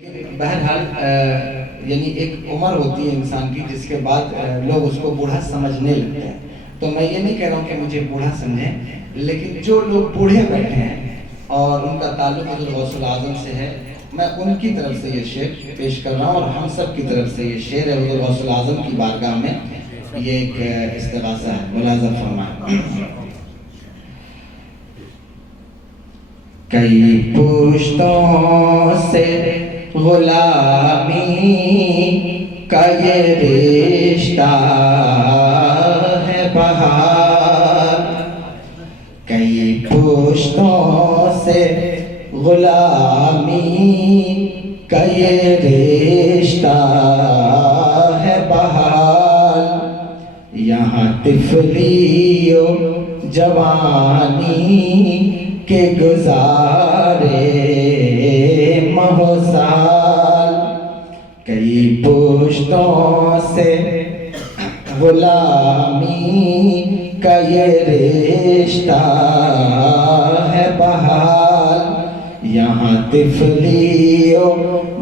بہرحال یعنی ایک عمر ہوتی ہے انسان کی جس کے بعد لوگ اس کو بوڑھا سمجھنے لگتے ہیں. تو میں یہ نہیں کہہ رہا ہوں کہ مجھے بوڑھا سمجھیں، لیکن جو لوگ بوڑھے بیٹھے ہیں اور ان کا تعلق حضرت غوث الاعظم سے ہے، میں ان کی طرف سے یہ شعر پیش کر رہا ہوں اور ہم سب کی طرف سے یہ شعر ہے حضرت غوث الاعظم کی بارگاہ میں. یہ ایک استغاثہ ہے، ملاحظہ فرمائیں. کئی پشتوں سے غلامی کا یہ رشتہ ہے بہار، کئی پشتوں سے غلامی کا یہ رشتہ ہے بہار. یہاں طفلی و جوانی کے گزارے ماہ سال، کئی پشتوں سے غلامی کا یہ رشتہ ہے بحال. یہاں طفلی و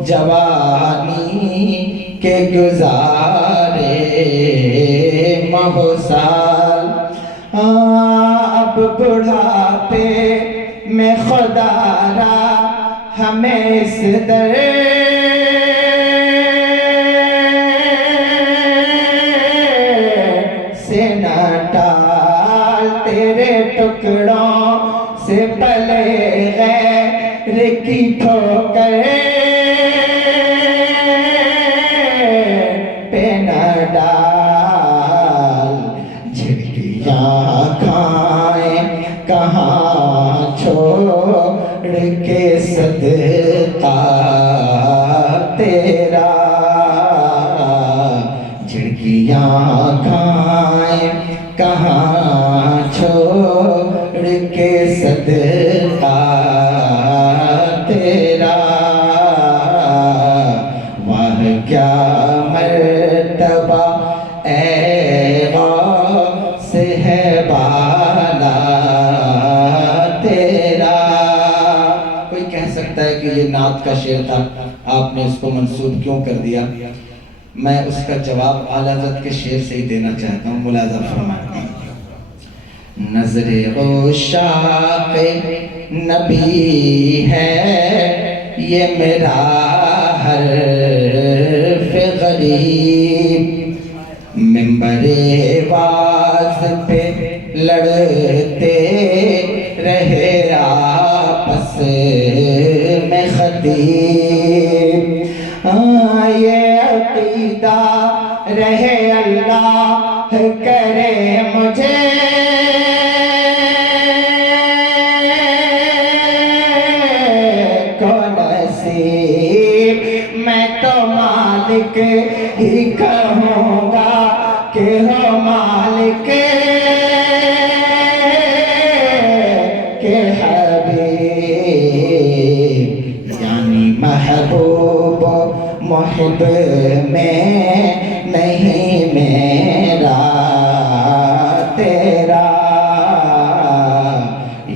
جوانی کے گزارے ماہ سال. اب بڑھاپے میں خدا را ہمیں اس در سے نہ ٹال، تیرے ٹکڑوں سے پلے غیر کی ٹھوکر پہ نہ ڈال. جھڑکیاں کھائیں کہاں چھوڑ کے صدقہ تیرا، جھڑکیاں کھائیں کہاں چھوڑ کے صدقہ تیرا. واہ کیا مرتبہ اے غوث ہے بالا تیرا. کوئی کہہ سکتا ہے کہ یہ نعت کا شعر تھا، آپ نے اس کو منسوب کیوں کر دیا؟ میں اس کا جواب اعلیٰ حضرت کے شعر سے ہی دینا چاہتا ہوں. ملاحظہ فرمائیں. نظر عشاق نبی ہے یہ میرا حرف غریب، منبر واز پہ لڑتے رہے آپس میں خطیب. یہ عقیدہ رہے اللہ کرے مجھے کو نصیب. میں تو مالک ہی کہوں گا کہ ہو مالک کے حبیب. یعنی محبوب محب میں نہیں میرا تیرا،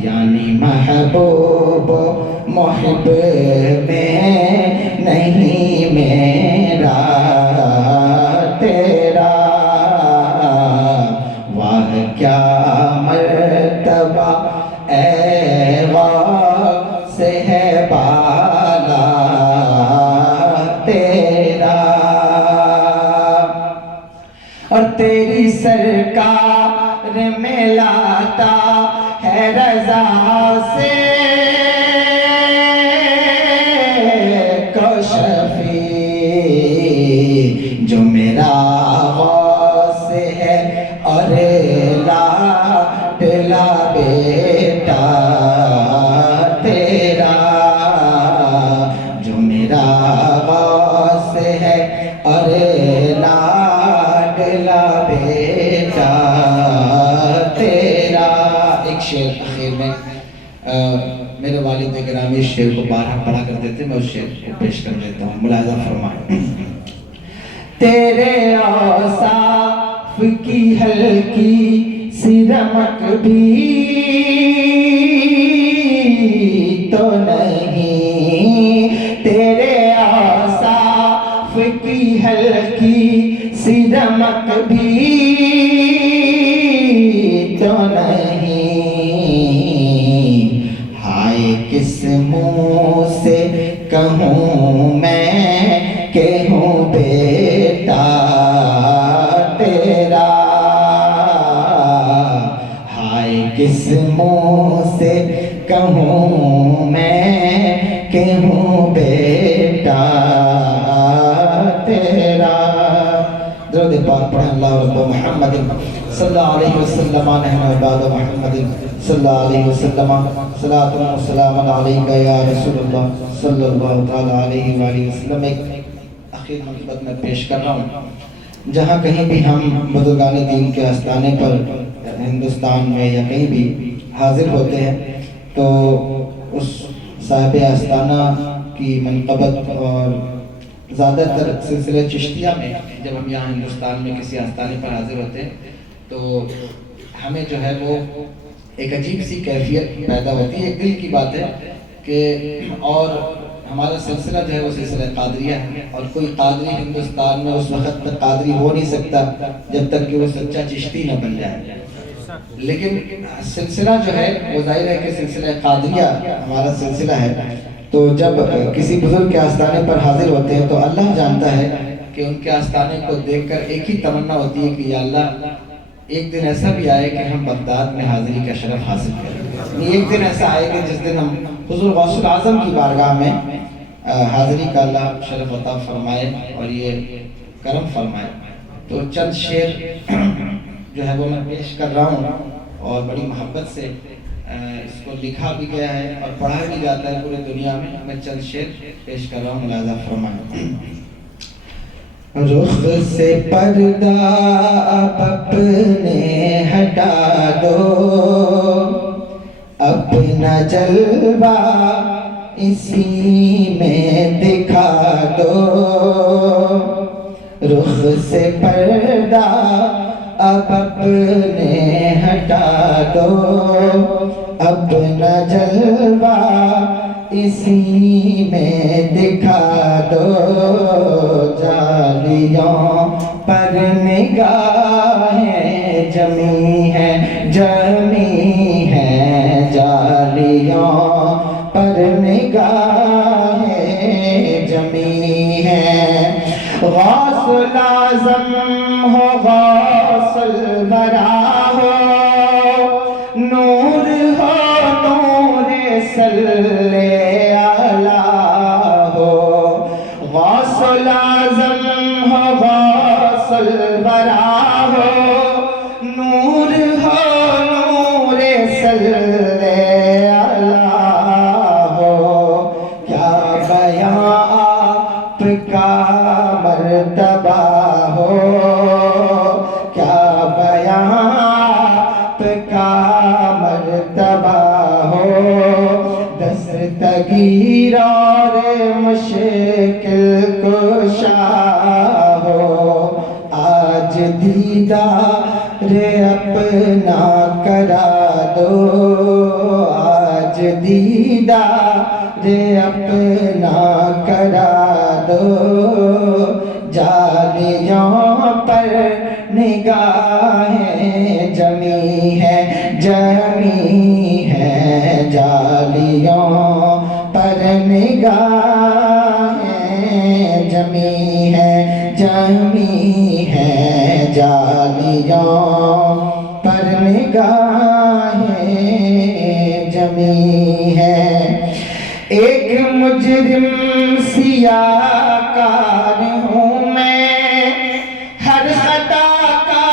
یعنی محبوب محب میں نہیں میرا تیرا. واہ کیا مرتبہ اے غوث ہے بالا تیرا. اور تیری سرکار میں لاتا ہے رضا سے کو شفیع، جو میرا غوث ہے اور لاڈلا بیٹا تیرا، جو میرا غوث ہے اور لاڈلا بیٹا تیرا. ایک شعر اخیر میں میرے والد گرامی اس شعر کو بارہا پڑھا کرتے تھے، میں اس شعر کو پیش کر دیتا ہوں. ملاحظہ فرمائیں. تیرے اوصاف کی ہلکی سی رمق بھی تو نہیں، تیرے ہلکی سی رمق بھی تو نہیں، ہائے کس منہ سے کہوں میں کہ ہوں بیٹا تیرا، ہائے کس منہ سے کہوں میں کہ ہوں بیٹا تیرا۔ درود پاک پڑھیں اللہ رب محمد صلی اللہ علیہ وسلم، نحن عباد محمد صلی اللہ علیہ وسلم، صلاۃ و سلام علیک یا رسول اللہ صلی اللہ تعالی علیہ وآلہ وسلم۔ ایک اخیر منقبت میں پیش کر رہا ہوں، جہاں کہیں بھی ہم بزرگان دین کے آستانے پر ہندوستان میں یا کہیں بھی حاضر ہوتے ہیں تو اس صاحب آستانہ کی منقبت، اور زیادہ تر سلسلہ چشتیہ میں جب ہم یہاں ہندوستان میں کسی آستانے پر حاضر ہوتے ہیں تو ہمیں جو ہے وہ ایک عجیب سی کیفیت پیدا ہوتی ہے۔ ایک دل کی بات ہے کہ اور ہمارا سلسلہ جو ہے وہ سلسلہ قادریہ ہے، اور کوئی قادری ہندوستان میں اس وقت تک قادری ہو نہیں سکتا جب تک کہ وہ سچا چشتی نہ بن جائے۔ لیکن سلسلہ جو ہے وہ ظاہر ہے کہ سلسلہ قادریہ ہمارا سلسلہ ہے، تو جب کسی بزرگ کے آستانے پر حاضر ہوتے ہیں تو اللہ جانتا ہے کہ ان کے آستانے کو دیکھ کر ایک ہی تمنا ہوتی ہے کہ یا اللہ ایک دن ایسا بھی آئے کہ ہم بغداد میں حاضری کا شرف حاصل کریں، ایک دن ایسا آئے کہ جس دن ہم حضور غوث الاعظم کی بارگاہ میں حاضری کا اللہ شرف عطا فرمائے اور یہ کرم فرمائے۔ تو چند شعر جو ہے وہ میں پیش کر رہا ہوں، اور بڑی محبت سے اس کو لکھا بھی گیا ہے اور پڑھا بھی جاتا ہے پورے دنیا میں۔ میں چند شعر پیش کر رہا ہوں، ملاحظہ فرمائیں۔ رخ سے پردہ اب اپنے ہٹا دو، اپنا جلوہ اسی میں دکھا دو، رخ سے پردہ اب اپنے ہٹا دو، اپنا جلوہ اسی میں دکھا دو، جالیوں پر نگاہیں جمی ہے جمی ہے، جالیوں پر نگاہیں جمی ہے، غوث الاعظم ہو غوث الورا ہو، نور ہو نور صلی ہو، غوث الاعظم ہو غوث الورا ہو، نور ہو نور صلی ہو، کیا بیاں آپ کا مرتبہ ہو، کیا بیاں آپ کا مرتبہ ہو، دستگیر اور مشکل کشا ہو، آج دیدار اپنا کرا دو، آج دیدار اپنا کرا دو، جالیوں پر نگاہیں جمی ہے جمی ہے، جالیوں پر نگاہیں جمی ہے جمی ہے، جالیوں پر نگاہیں جمی ہے، ایک مجرم سیاہ کار ہوں میں، ہر خطا کا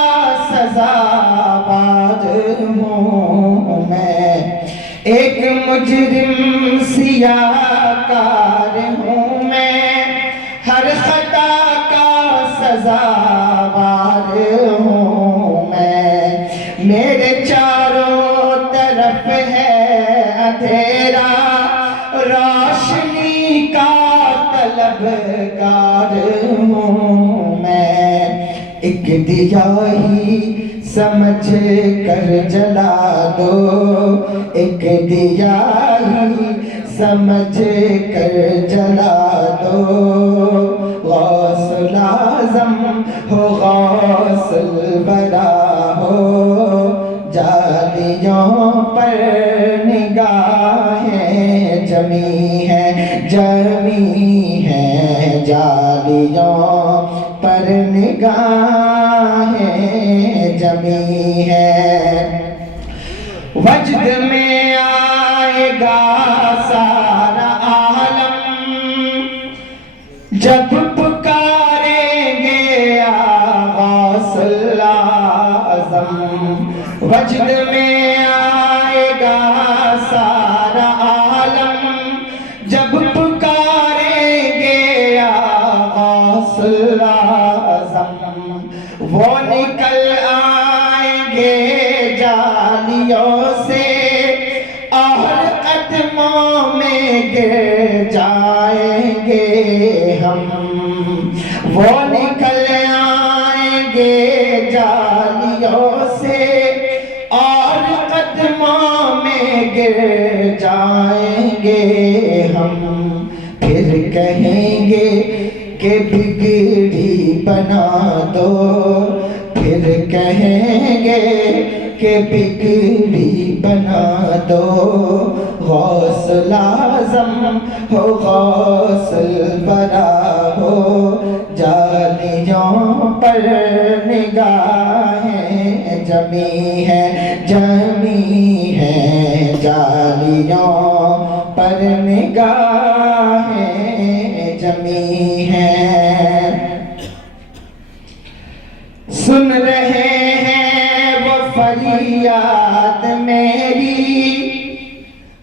سزاوار ہوں میں، ایک مجرم سیاہ کار ہوں میں، ہر خطا کا سزاوار ہوں میں، میرے چاروں طرف ہے اندھیرا، روشنی کا طلبگار ہوں میں، ایک دیا ہی سمجھ کر جلا دو، ایک دیا ہی سمجھ کر جلا دو، غوث الورا ہو، جالیوں پر نگاہیں جمی ہیں، جمی ہیں جالیوں پر نگاہیں جمی ہیں۔ وجد میں آئے گا سارا عالم جب پکاریں گے غوث الاعظم، وجد میں آئے گا سارا عالم جب پکاریں گے غوث الاعظم، وہ نکل آئیں گے جالیوں سے اور قدموں میں گر جائیں گے ہم، وہ نکل آئیں گے جالیوں سے اور قدموں میں گر جائیں گے ہم، پھر کہیں گے کہ بگڑی بنا دو، پھر کہیں گے کہ بگڑی بنا دو، غوث الاعظم ہو غوث الورا ہو، جالیوں پر نگاہیں جمی ہیں، جمی ہیں جالیوں پر نگاہیں جمی ہیں۔ سن رہے ہیں وہ فریاد میری،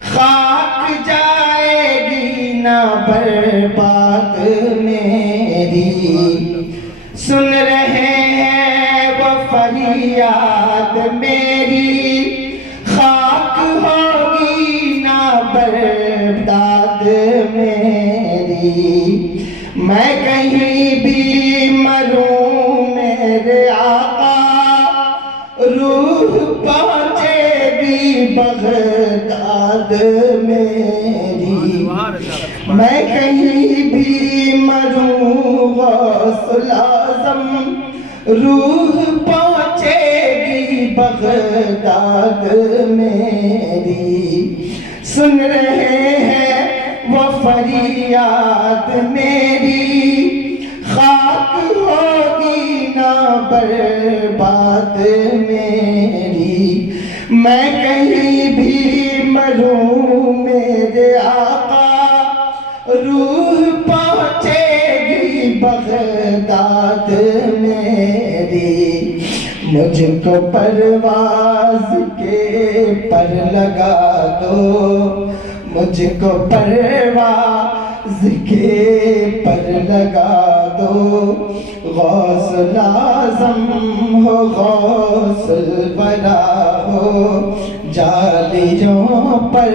خاک جائے گی نہ برباد میری، سن رہے ہیں وہ فریاد میری، خاک ہوگی نہ برباد میری، میں کہیں بھی مروں میرے آقا روح پہنچے گی بغداد میری، میں کہیں بھی مروں غوث الاعظم روح پہنچے گی بغداد میری، سن رہے ہیں وہ فریاد میری، خاک ہوگی نہ برباد میری، میں کہیں بھی مروں میرے آقا روح پہنچے گی بغداد میری، مجھ کو پرواز کے پر لگا دو، مجھ کو پرواز کے پر لگا دو، غوث الاعظم ہو غوث الورا ہو، جالیوں پر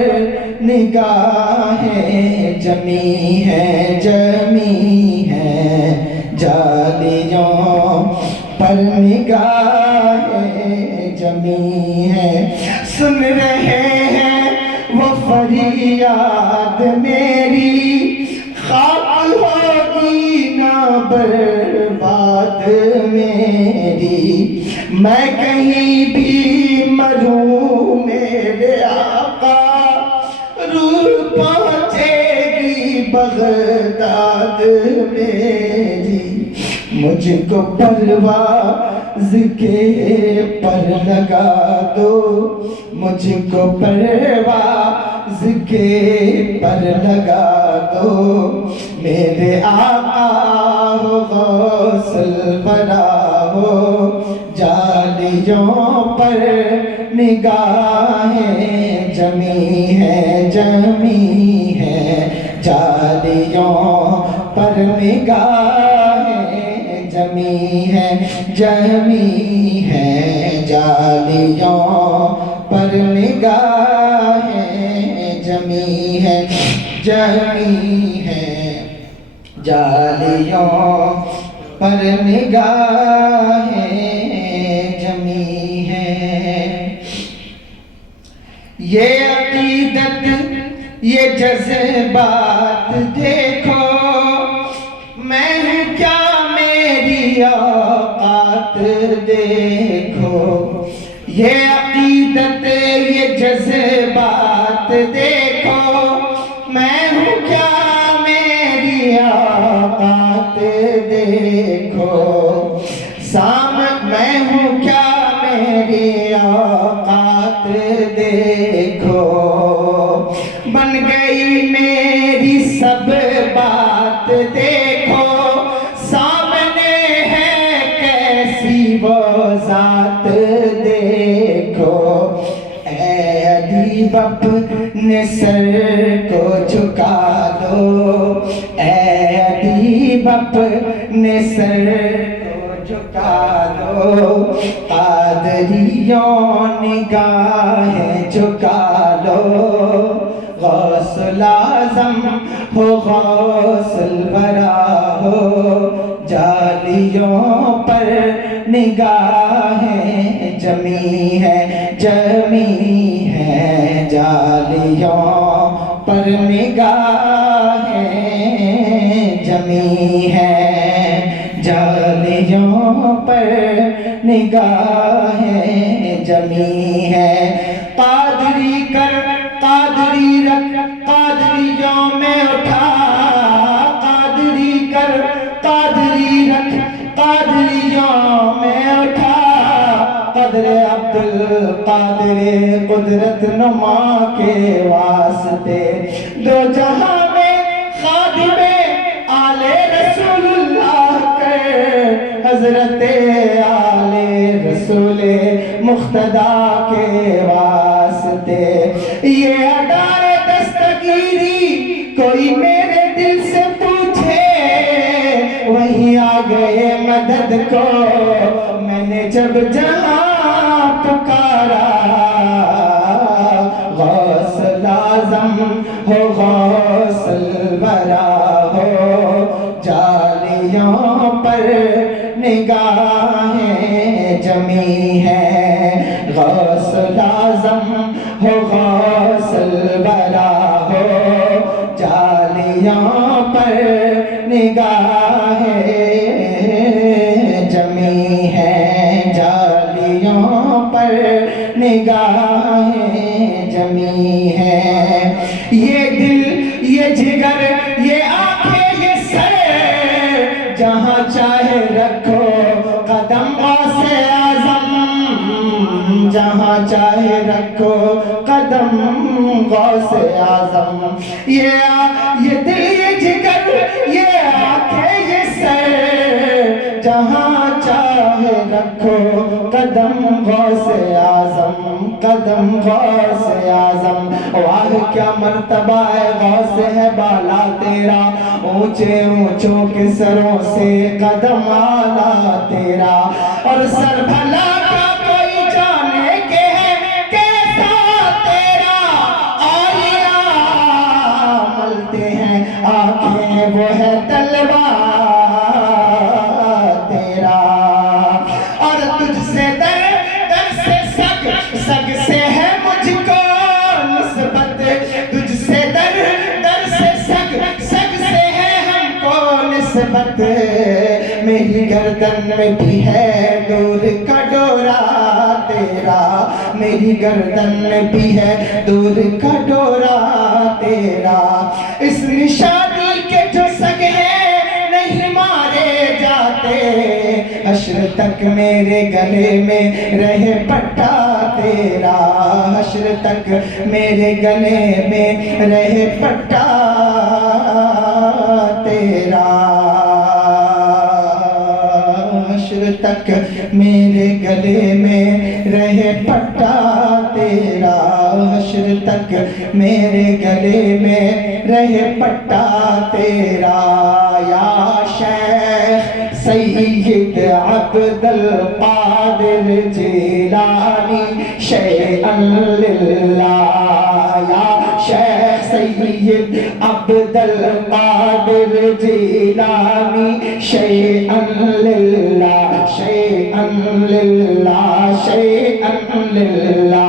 نگاہیں جمی ہیں، جمی ہیں جالیوں پر نگاہیں جمی ہیں، سن رہے ہیں وہ فریاد میری، خاک ہوگی نہ برباد میری، میں کہیں بھی مروں میرے آقا روح پہنچے گی بغداد میری، مجھ کو پرواز کے پر لگا دو، مجھ کو پرواز کے پر لگا دو، میرے آقا ہو غوث الورا ہو، جالیوں پر نگاہیں جمی ہیں، جمی ہیں جالیوں پر نگاہیں جمی ہیں، جمی ہیں جالیوں پر نگاہیں جمی ہیں، جمی ہیں جالیوں پر نگاہیں جمی ہیں۔ یہ عقیدت یہ جذبات دیکھو، میں ہوں کیا میری اوقات دیکھو، یہ عقیدت یہ جذبات دیکھو، میں ہوں کیا میری اوقات دیکھو، میں ہوں کیا میری اوقات دیکھو، بن گئی میری سب بات دیکھو، سامنے ہے کیسی وہ ذات دیکھو، اے ادیب اپنے سر کو جھکا دو، اے ادیب اپنے سر کو جھکا دو، قادریوں نگاہیں جھکا لو، غوث الاعظم ہو غوث الورا ہو، جالیوں پر نگاہیں جمی ہے جالیوں پر نگاہیں جمی ہے، جالیوں پر نگاہیں جمی ہے، قادری کر قادری رکھ قادریوں میں اٹھا، قادری کر قادری رکھ قادریوں میں اٹھا، قدر عبدالقادر قدرت نما کے واسطے، دو جہاں میں خادم آل رسول اللہ کر، حضرت آل رسول مقتدیٰ کے واسطے، یہ اڈائے دستگیری کوئی میرے دل سے پوچھے، وہیں آ گئے مدد کو میں نے جب جہاں پکارا، غوث الاعظم ہو غوث الورا ہو، جالیوں پر نگاہیں جمی ہے، غوث الاعظم ہو غوث الورا ہو، جالیوں پر نگاہیں جمی ہے، جالیوں پر نگاہیں جمی ہے، یہ دل یہ جگر یہ آنکھیں یہ سر، جہاں چاہے رکھو قدم غوث اعظم، جہاں چاہے رکھو قدم غوث اعظم، یہ دل یہ جگر یہ آنکھیں یہ سر، جہاں چاہے رکھو قدم غوث اعظم، قدم غوث اعظم، واہ کیا مرتبہ ہے غوث ہے بالا تیرا، اونچے اونچوں کے سروں سے قدم آلہ تیرا، اور سر بھلا کا کوئی جانے کے ہے کیسا تیرا، آئیاں ملتے ہیں آنکھیں وہ ہے تلوار تیرا، اور تجھ سے در سے سگ سے ہے مجھ کو نسبت، تجھ سے در سے سگ سے ہے ہم کو نسبت، میری گردن میں بھی ہے دور کا ڈورا تیرا، میری گردن میں بھی ہے دور کا ڈورا تیرا، اس نشانی کے جو سگ ہیں نہیں مارے جاتے، حشر تک میرے گلے میں رہے پٹا تیرا، حشر تک میرے گلے میں رہے پٹا تیرا، حشر تک میرے گلے میں رہے پٹا تیرا، حشر تک میرے گلے میں رہے پٹا تیرا، یا شیخ سید عبد القادر جیلانی شیئا للہ، یا شیخ سید عبد القادر جیلانی شیئا للہ، شیئا للہ، شیئا للہ،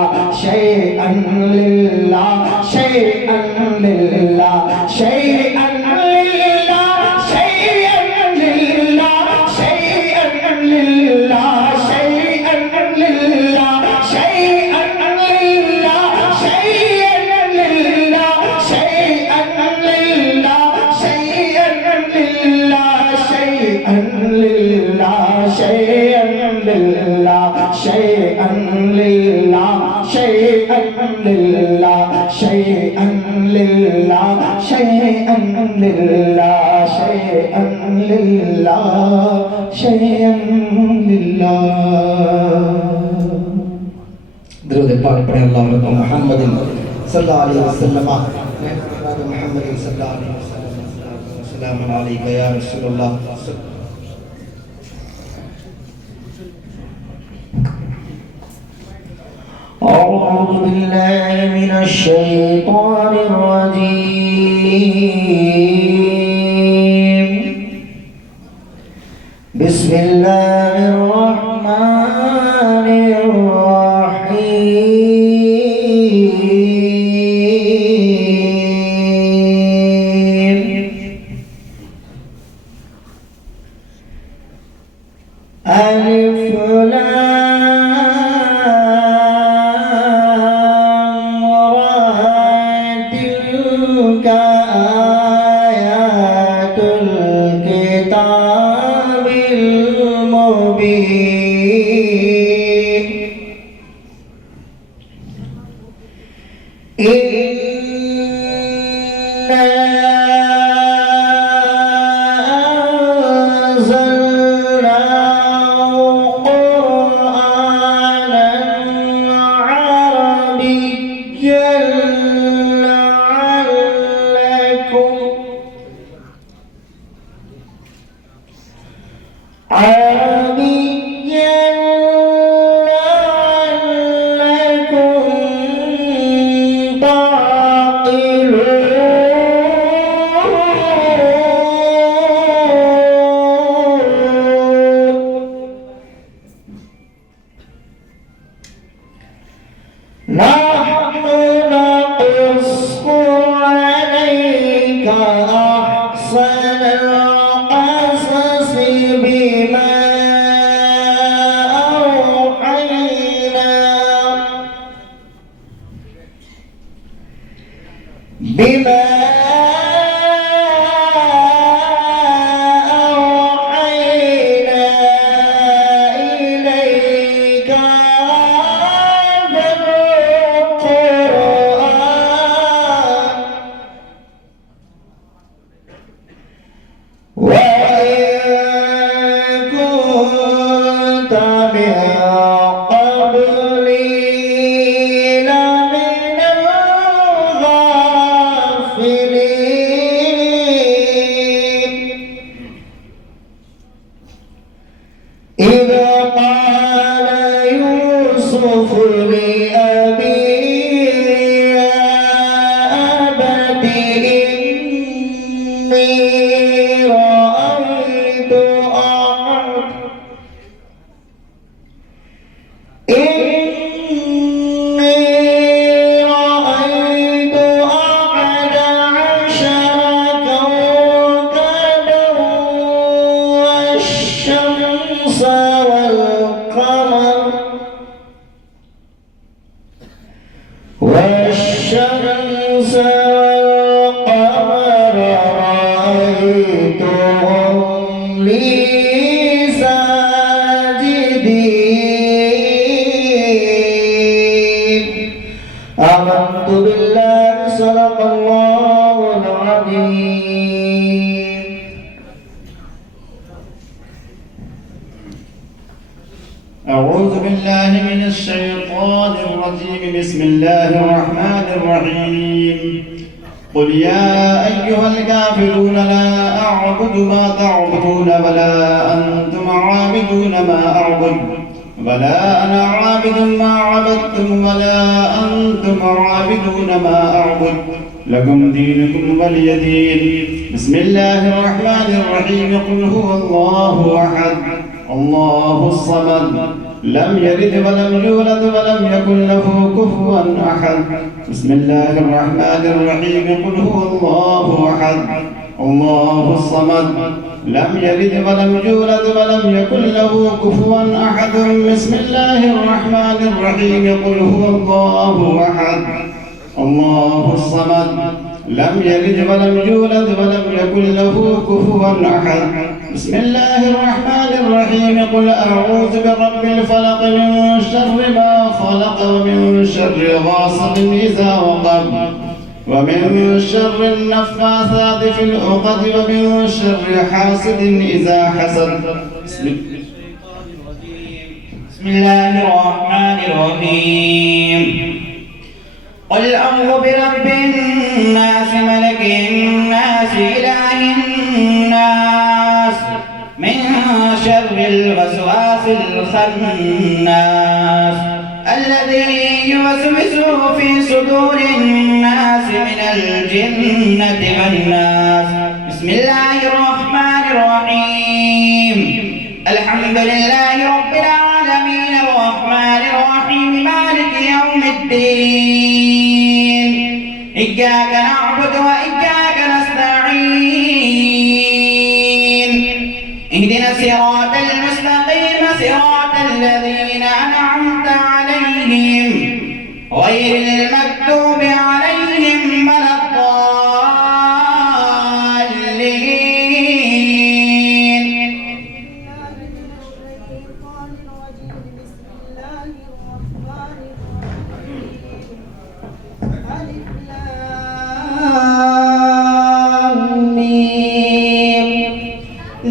شیئا للہ، شیئا للہ، شیئا للہ، شیئا للہ، شیئا للہ، شیئا شيئا لله شيئا لله شيئا لله شيئا لله شيئا لله شيئا لله. درود پاک پڑھیں اللہم صل علی محمد صلی اللہ علیہ وسلم محمد صلی اللہ علیہ وسلم. السلام علیکم یا رسول اللہ. أعوذ بالله من الشيطان الرجيم. بسم الله الرحمن الرحيم. ألف أعوذ بالله من الشيطان الرجيم. بسم الله الرحمن الرحيم. قل يا أيها الكافرون لا أعبد ما تعبدون ولا أنتم عابدون ما أعبد ولا أنا عابد ما عبدتم ولا أنتم عابدون ما أعبد لكم دينكم ولي دين. بسم الله الرحمن الرحيم. قل هو الله أحد الله الصمد لم يلد ولم يولد ولم يكن له كفوا أحد. بسم الله الرحمن الرحيم. قل هو الله أحد الله الصمد لم يلد ولم يولد ولم يكن له كفوا أحد. بسم الله الرحمن الرحيم. قل هو الله أحد الله الصمد لم يلد ولم يولد ولم يكن له كفوا أحد. بسم الله الرحمن الرحيم. قل أعوذ برب الفلق من شر ما خلق ومن شر غاسق إذا وقب ومن شر النفاثات في العقد ومن شر حاسد إذا حسد. بسم الله الرحمن الرحيم. قل أعوذ برب الناس ملك الناس إله الناس من شر الوسواس الخناس الذي يوسوس في صدور الناس من الجنة والناس. بسم الله الرحمن الرحيم. الحمد لله رب العالمين الرحمن الرحيم مالك يوم الدين. إياك نعبد وإياك نستعين. اهدنا الصراط المستقيم صراط الذين أنعمت عليهم غير المكتوب عليهم ولا الضالين.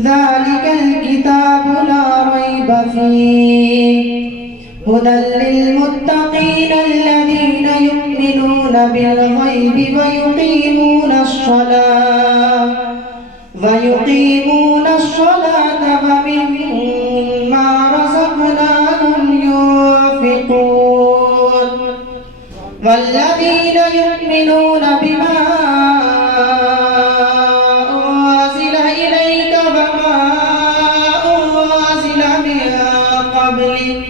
ذلك الكتاب لا ريب فيه هدى للمتقين الذين يؤمنون بالغيب ويقيمون الصلاة ومما رزقناهم ينفقون. والذين يؤمنون بما أنزل إليك وما أنزل من قبلك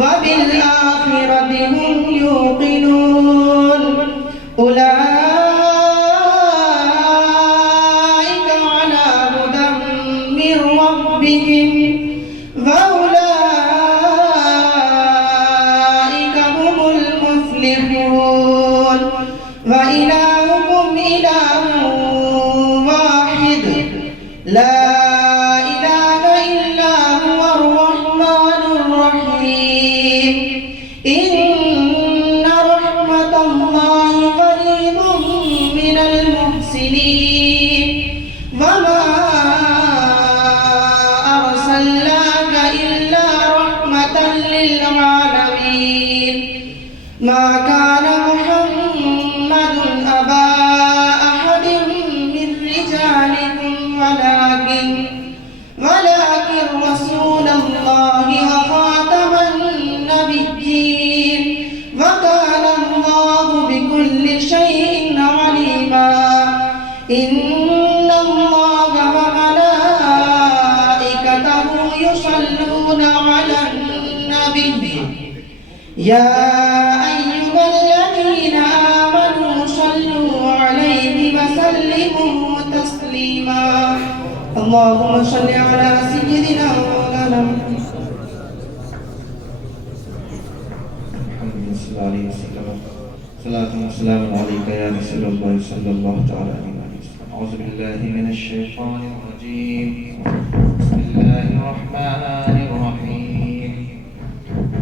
وبالآخرة هم يوقنون. أولئك على هدى من ربهم وأولئك هم المفلحون. وإلهكم إله واحد لا إله إلا هو الرحمن الرحيم. إن رحمة الله قريب من المحسنين. وما أرسلناك إلا رحمة للعالمين. ما كان محمد أبا أحد من رجالكم ولكن رسول الله وخاتم النبيين وكان الله بكل شيء عليما. إن الله وملائكته يصلون على النبي يا أيها الذين آمنوا صلوا عليه وسلموا تسليما. اللهم صل على سيدنا مولانا محمد صلى الله عليه وسلم. صلاة وسلام عليك يا رسول الله صلى الله تعالى عليه وسلم. أعوذ بالله من الشيطان الرجيم. بسم الله الرحمن الرحيم.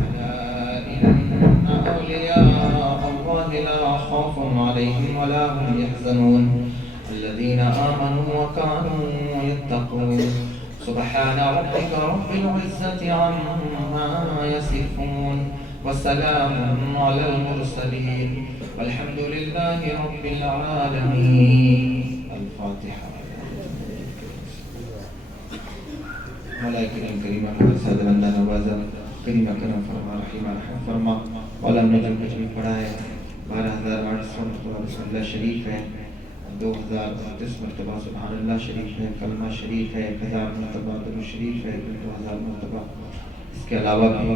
ألا إن أولياء الله لا خوف عليهم ولا هم يحزنون الذين آمنوا وكانوا يتقون. سبحان ربك رب العزة عما يصفون وسلام على المرسلين والحمد لله رب العالمين. الفاتحة. ملائکہ کریمہ کا صدر اللہ نوازا کریمہ کرم فرما رحیمہ رحم فرما. علم نے جو کچھ بھی پڑھا ہے 12,800 مرتبہ بسم اللہ شریف ہے، 2029 مرتبہ سبحان اللہ شریف ہے، کلمہ شریف ہے، 1000 مرتبہ درود شریف ہے، 2000 مرتبہ. اس کے علاوہ بھی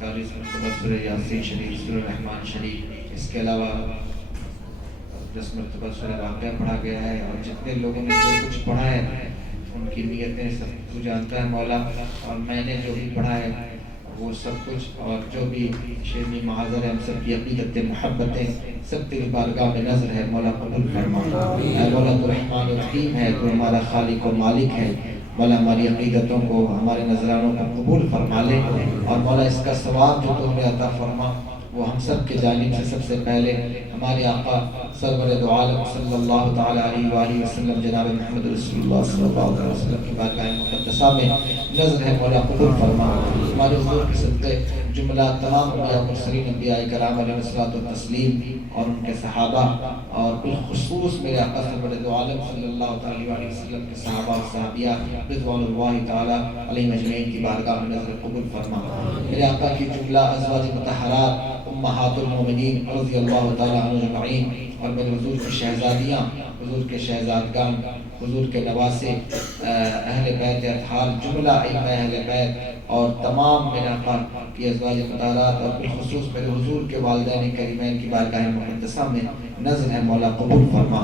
41 مرتبہ سورہ یاسین شریف، سورہ رحمان شریف. اس کے علاوہ 10 مرتبہ سورہ واقعہ پڑھا گیا ہے. اور جتنے لوگوں نے جو کچھ پڑھا ہے ان کی نیتیں سب تو جانتا ہے مولا. اور میں نے جو بھی پڑھا ہے وہ سب کچھ اور جو بھی شیرنی محاذر ہے ہم سب کی عقیدت محبتیں سب تیری بارگاہ میں نظر ہے مولا قبول فرما۔ اے مولا تو رحمان الرحیم ہے، تو ہمارا خالق و مالک ہے، مولا ہماری عقیدتوں کو ہمارے نذرانوں کو قبول فرما لے، اور مولا اس کا ثواب جو تو ہمیں عطا فرما وہ ہم سب کے جانب سے سب سے پہلے ہمارے آقا سرور دو عالم صلی اللہ تعالی علیہ وآلہ وسلم جناب محمد رسول اللہ صلی اللہ علیہ وسلم کی بارگاہ مقدسہ میں نظر ہے مولا قبول فرما۔ ہمارے حضور کے صدقے جملہ تمام انبیاء مرسلین انبیاء کرام علیہ الصلوۃ والتسلیم اور ان کے صحابہ اور بالخصوص میرے آقا سرور دو عالم صلی اللہ تعالی علیہ وسلم کے صحابہ اور صحابیات رضوان اللہ تعالی علیہم اجمعین کی بارگاہ میں نظر قبول فرما۔ میرے آقا کی جملہ ازواج مطہرات امہات المومنین رضی اللہ تعالی عنہ اجمعین اور میرے حضور کی شہزادیاں، حضور کے شہزادگان، حضور کے نواسے، اہل بیت اطہار، جملہ ائمہ اہل بیت اور تمام میرے آقا کی ازواج مطہرات اور بالخصوص میرے حضور کے والدین کریمین کی بارگاہ مقدسہ میں نظر ہے مولا قبول فرما۔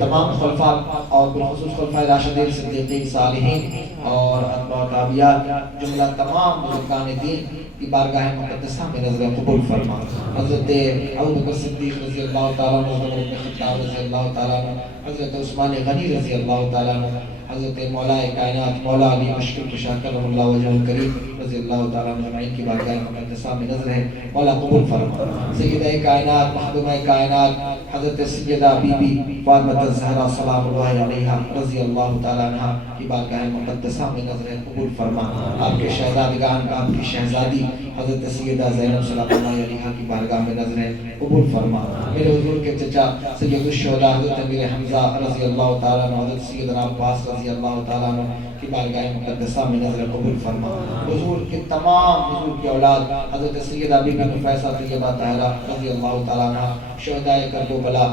تمام خلفاء اور بالخصوص خلفاء راشدین صدیقین صالحین اور اتباع تابعیات جملہ تمام بزرگان دین کی بارگاہ مقدسہ میں نظر قبول فرما۔ حضرت ابوبکر صدیق رضی اللہ تعالیٰ عنہ، عمر بن خطاب رضی اللہ تعالیٰ عنہ، حضرت عثمان غنی رضی اللہ تعالیٰ عنہ، حضرت مولا کائنات مولا علی مشکل کشا کرم اللہ وجہ الکریم رضی اللہ تعالیٰ عنہ اجمعین کی بارگاہ مقدسہ میں نظر ہے مولا قبول فرما۔ سیدہ کائنات مخدومہ کائنات حضرت سیدہ بی بی فاطمہ الزہرا سلام اللہ علیہا رضی اللہ تعالیٰ عنہ کی بارگاہ مقدسہ میں نظر قبول فرما۔ آپ کے شہزادگان، آپ کی شہزادی حضرت سیدہ زینب سلام اللہ علیہا کی بارگاہ میں نظر قبول فرما۔ میرے حضور کے چچا سید الشہداء حضرت امیر حمزہ رضی اللہ تعالیٰ عنہ، حضرت سیدنا عباس رضی اللہ تعالیٰ عنہ کی بارگاہ مقدسہ میں نظر قبول فرما۔ حضور کے تمام حضور کی اولاد حضرت سیدہ بی بی نفیسہ طیبہ طاہرہ رضی اللہ تعالیٰ عنہ، شہداء کربلا،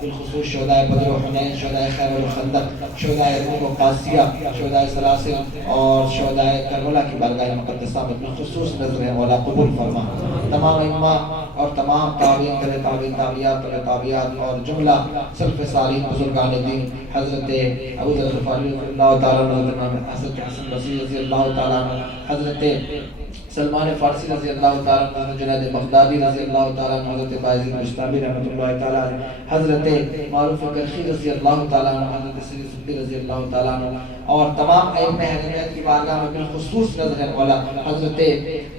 بالخصوص شہداء بدر و حنین، شہداء خیبر و خندق، شہداء روم و قادسیہ، شہداء سلاسل اور شہداء کربلا کی بارگاہ مقدسہ میں بالخصوص نظر ہے مولا قبول فرما۔ تمام ائمہ اور تمام تابعین کرے تابعین تابعیات کرے تابعیات اور جملہ سلف صالحین بزرگان دین حضرت ابو ذر غفاری رضی اللہ تعالیٰ عنہ، حضرت حسن بصری رضی اللہ تعالیٰ عنہ، حضرت سلمان فارسی رضی اللہ تعالیٰ عنہ، حضرت جنید بغدادی رضی اللہ تعالیٰ عنہ، حضرت بایزید بستامی رحمۃ اللہ تعالیٰ عنہ، حضرت معروف کرخی رضی اللہ تعالیٰ عنہ، حضرت سید صدیق رضی اللہ تعالیٰ عنہ اور تمام ائمہ اہل بیت کی بارگاہ میں بالخصوص نظر ہے مولا حضرت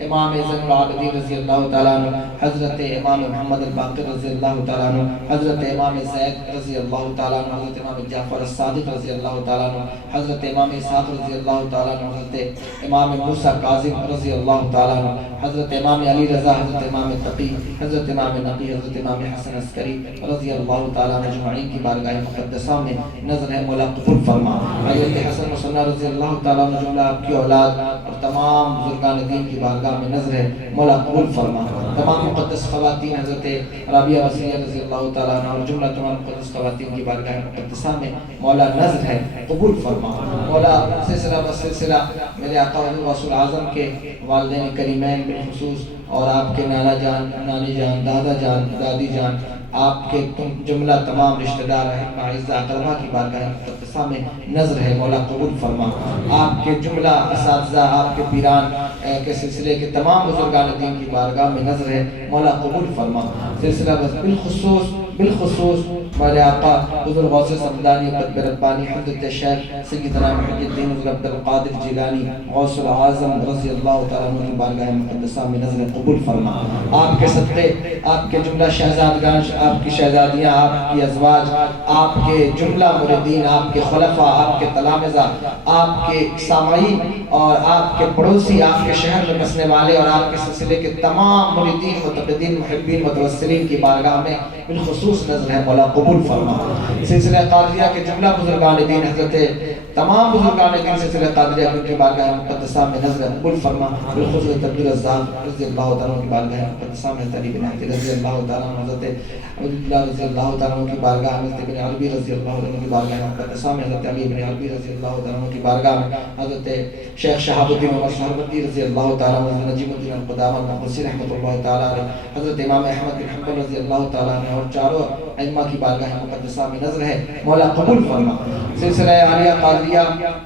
امام زین العابدین رضی اللہ تعالیٰ عنہ، حضرت امام محمد الباقر رضی اللہ تعالیٰ عنہ، حضرت امام زید رضی اللہ تعالیٰ عنہ، حضرت امام جعفر الصادق رضی اللہ تعالیٰ عنہ، حضرت امام اسحاق رضی اللہ تعالیٰ عنہ، حضرت امام موسیٰ کاظم رضی اللہ تعالیٰ عنہ، حضرت امام علی رضا، حضرت امام تقی، حضرت امام نقی، حضرت امام حسن عسکری رضی اللہ تعالیٰ عنہ اجمعین کی بارگاہ مقدسہ میں نظر ہے مولا قبول فرما۔ حضرت حسن مصنع رضی اللہ تعالیٰ عنہ جملہ آپ کی اولاد اور تمام بزرگان دین کی بارگاہ میں نظر ہے مولا قبول فرما۔ تمام مقدس خواتین حضرت رابعہ وسیعہ رضی اللہ تعالیٰ عنہ اور جملہ تمام مقدس خواتین کی بارگاہ مقدسہ میں مولا نظر ہے قبول فرما۔ مولا سلسلہ بسلسلہ میرے آقا حضور رسول اعظم کے والدین کریمین بالخصوص اور آپ کے نانا جان، نانی جان، دادا جان، دادی جان، آپ کے جملہ تمام رشتہ دار اعزاء اقربا کی بارگاہ مقدسہ میں نظر ہے مولا قبول فرما۔ آپ کے جملہ اساتذہ، آپ کے پیران کے سلسلے کے تمام بزرگان دین کی بارگاہ میں نظر ہے مولا قبول فرما۔ سلسلہ بس بالخصوص ہمارے آقا حضور غوث سمدانی قطب ربانی حضرت شیخ سیدنا محی الدین حضرت عبد القادر جیلانی غوث العظم رضی اللہ تعالیٰ عنہ کی بارگاہ مقدسہ میں نظر قبول فرما۔ آپ کے صدقے، آپ کے جملہ شہزادگان، آپ کی شہزادیاں، آپ کی ازواج، آپ کے جملہ مریدین، آپ کے خلفاء، آپ کے تلامذہ، آپ کے سامعین اور آپ کے پڑوسی، آپ کے شہر میں بسنے والے اور آپ کے سلسلے کے تمام مریدین، متقدین، محبین، متوسلین کی بارگاہ میں بالخصوص نظر ہے مولا قبول فرما۔ سلسلہ قادریہ کے جملہ بزرگان دین حضرت تمام بزرگان دین سلسلہ قادریہ کی بارگاہ مقدسہ میں نظر قبول فرما۔ بالخصوص عبد الرزاق رضی اللہ تعالیٰ کی بارگاہ مقدسہ میں، حضرت علی بن حاتم رضی اللہ تعالیٰ عنہ، حضرت عبداللہ رضی اللہ تعالیٰ کی بارگاہ میں، حضرت ابن عربی رضی اللہ تعالیٰ کی بارگاہ مقدسہ میں، حضرت علی بن عربی رضی اللہ تعالیٰ کی بارگاہ میں، حضرت شیخ شہاب الدین عمر صاحبی رضی اللہ تعالیٰ عنہ، حضرت نجیب الدین القدامہ المقدسی رحمۃ اللہ تعالیٰ علیہ، حضرت امام احمد بن حنبل رضی اللہ تعالیٰ عنہ اور چاروں ائمہ کی بارگاہ مقدسہ میں نظر ہے، مولا قبول فرما۔ سلسلہ عالیہ قادریہ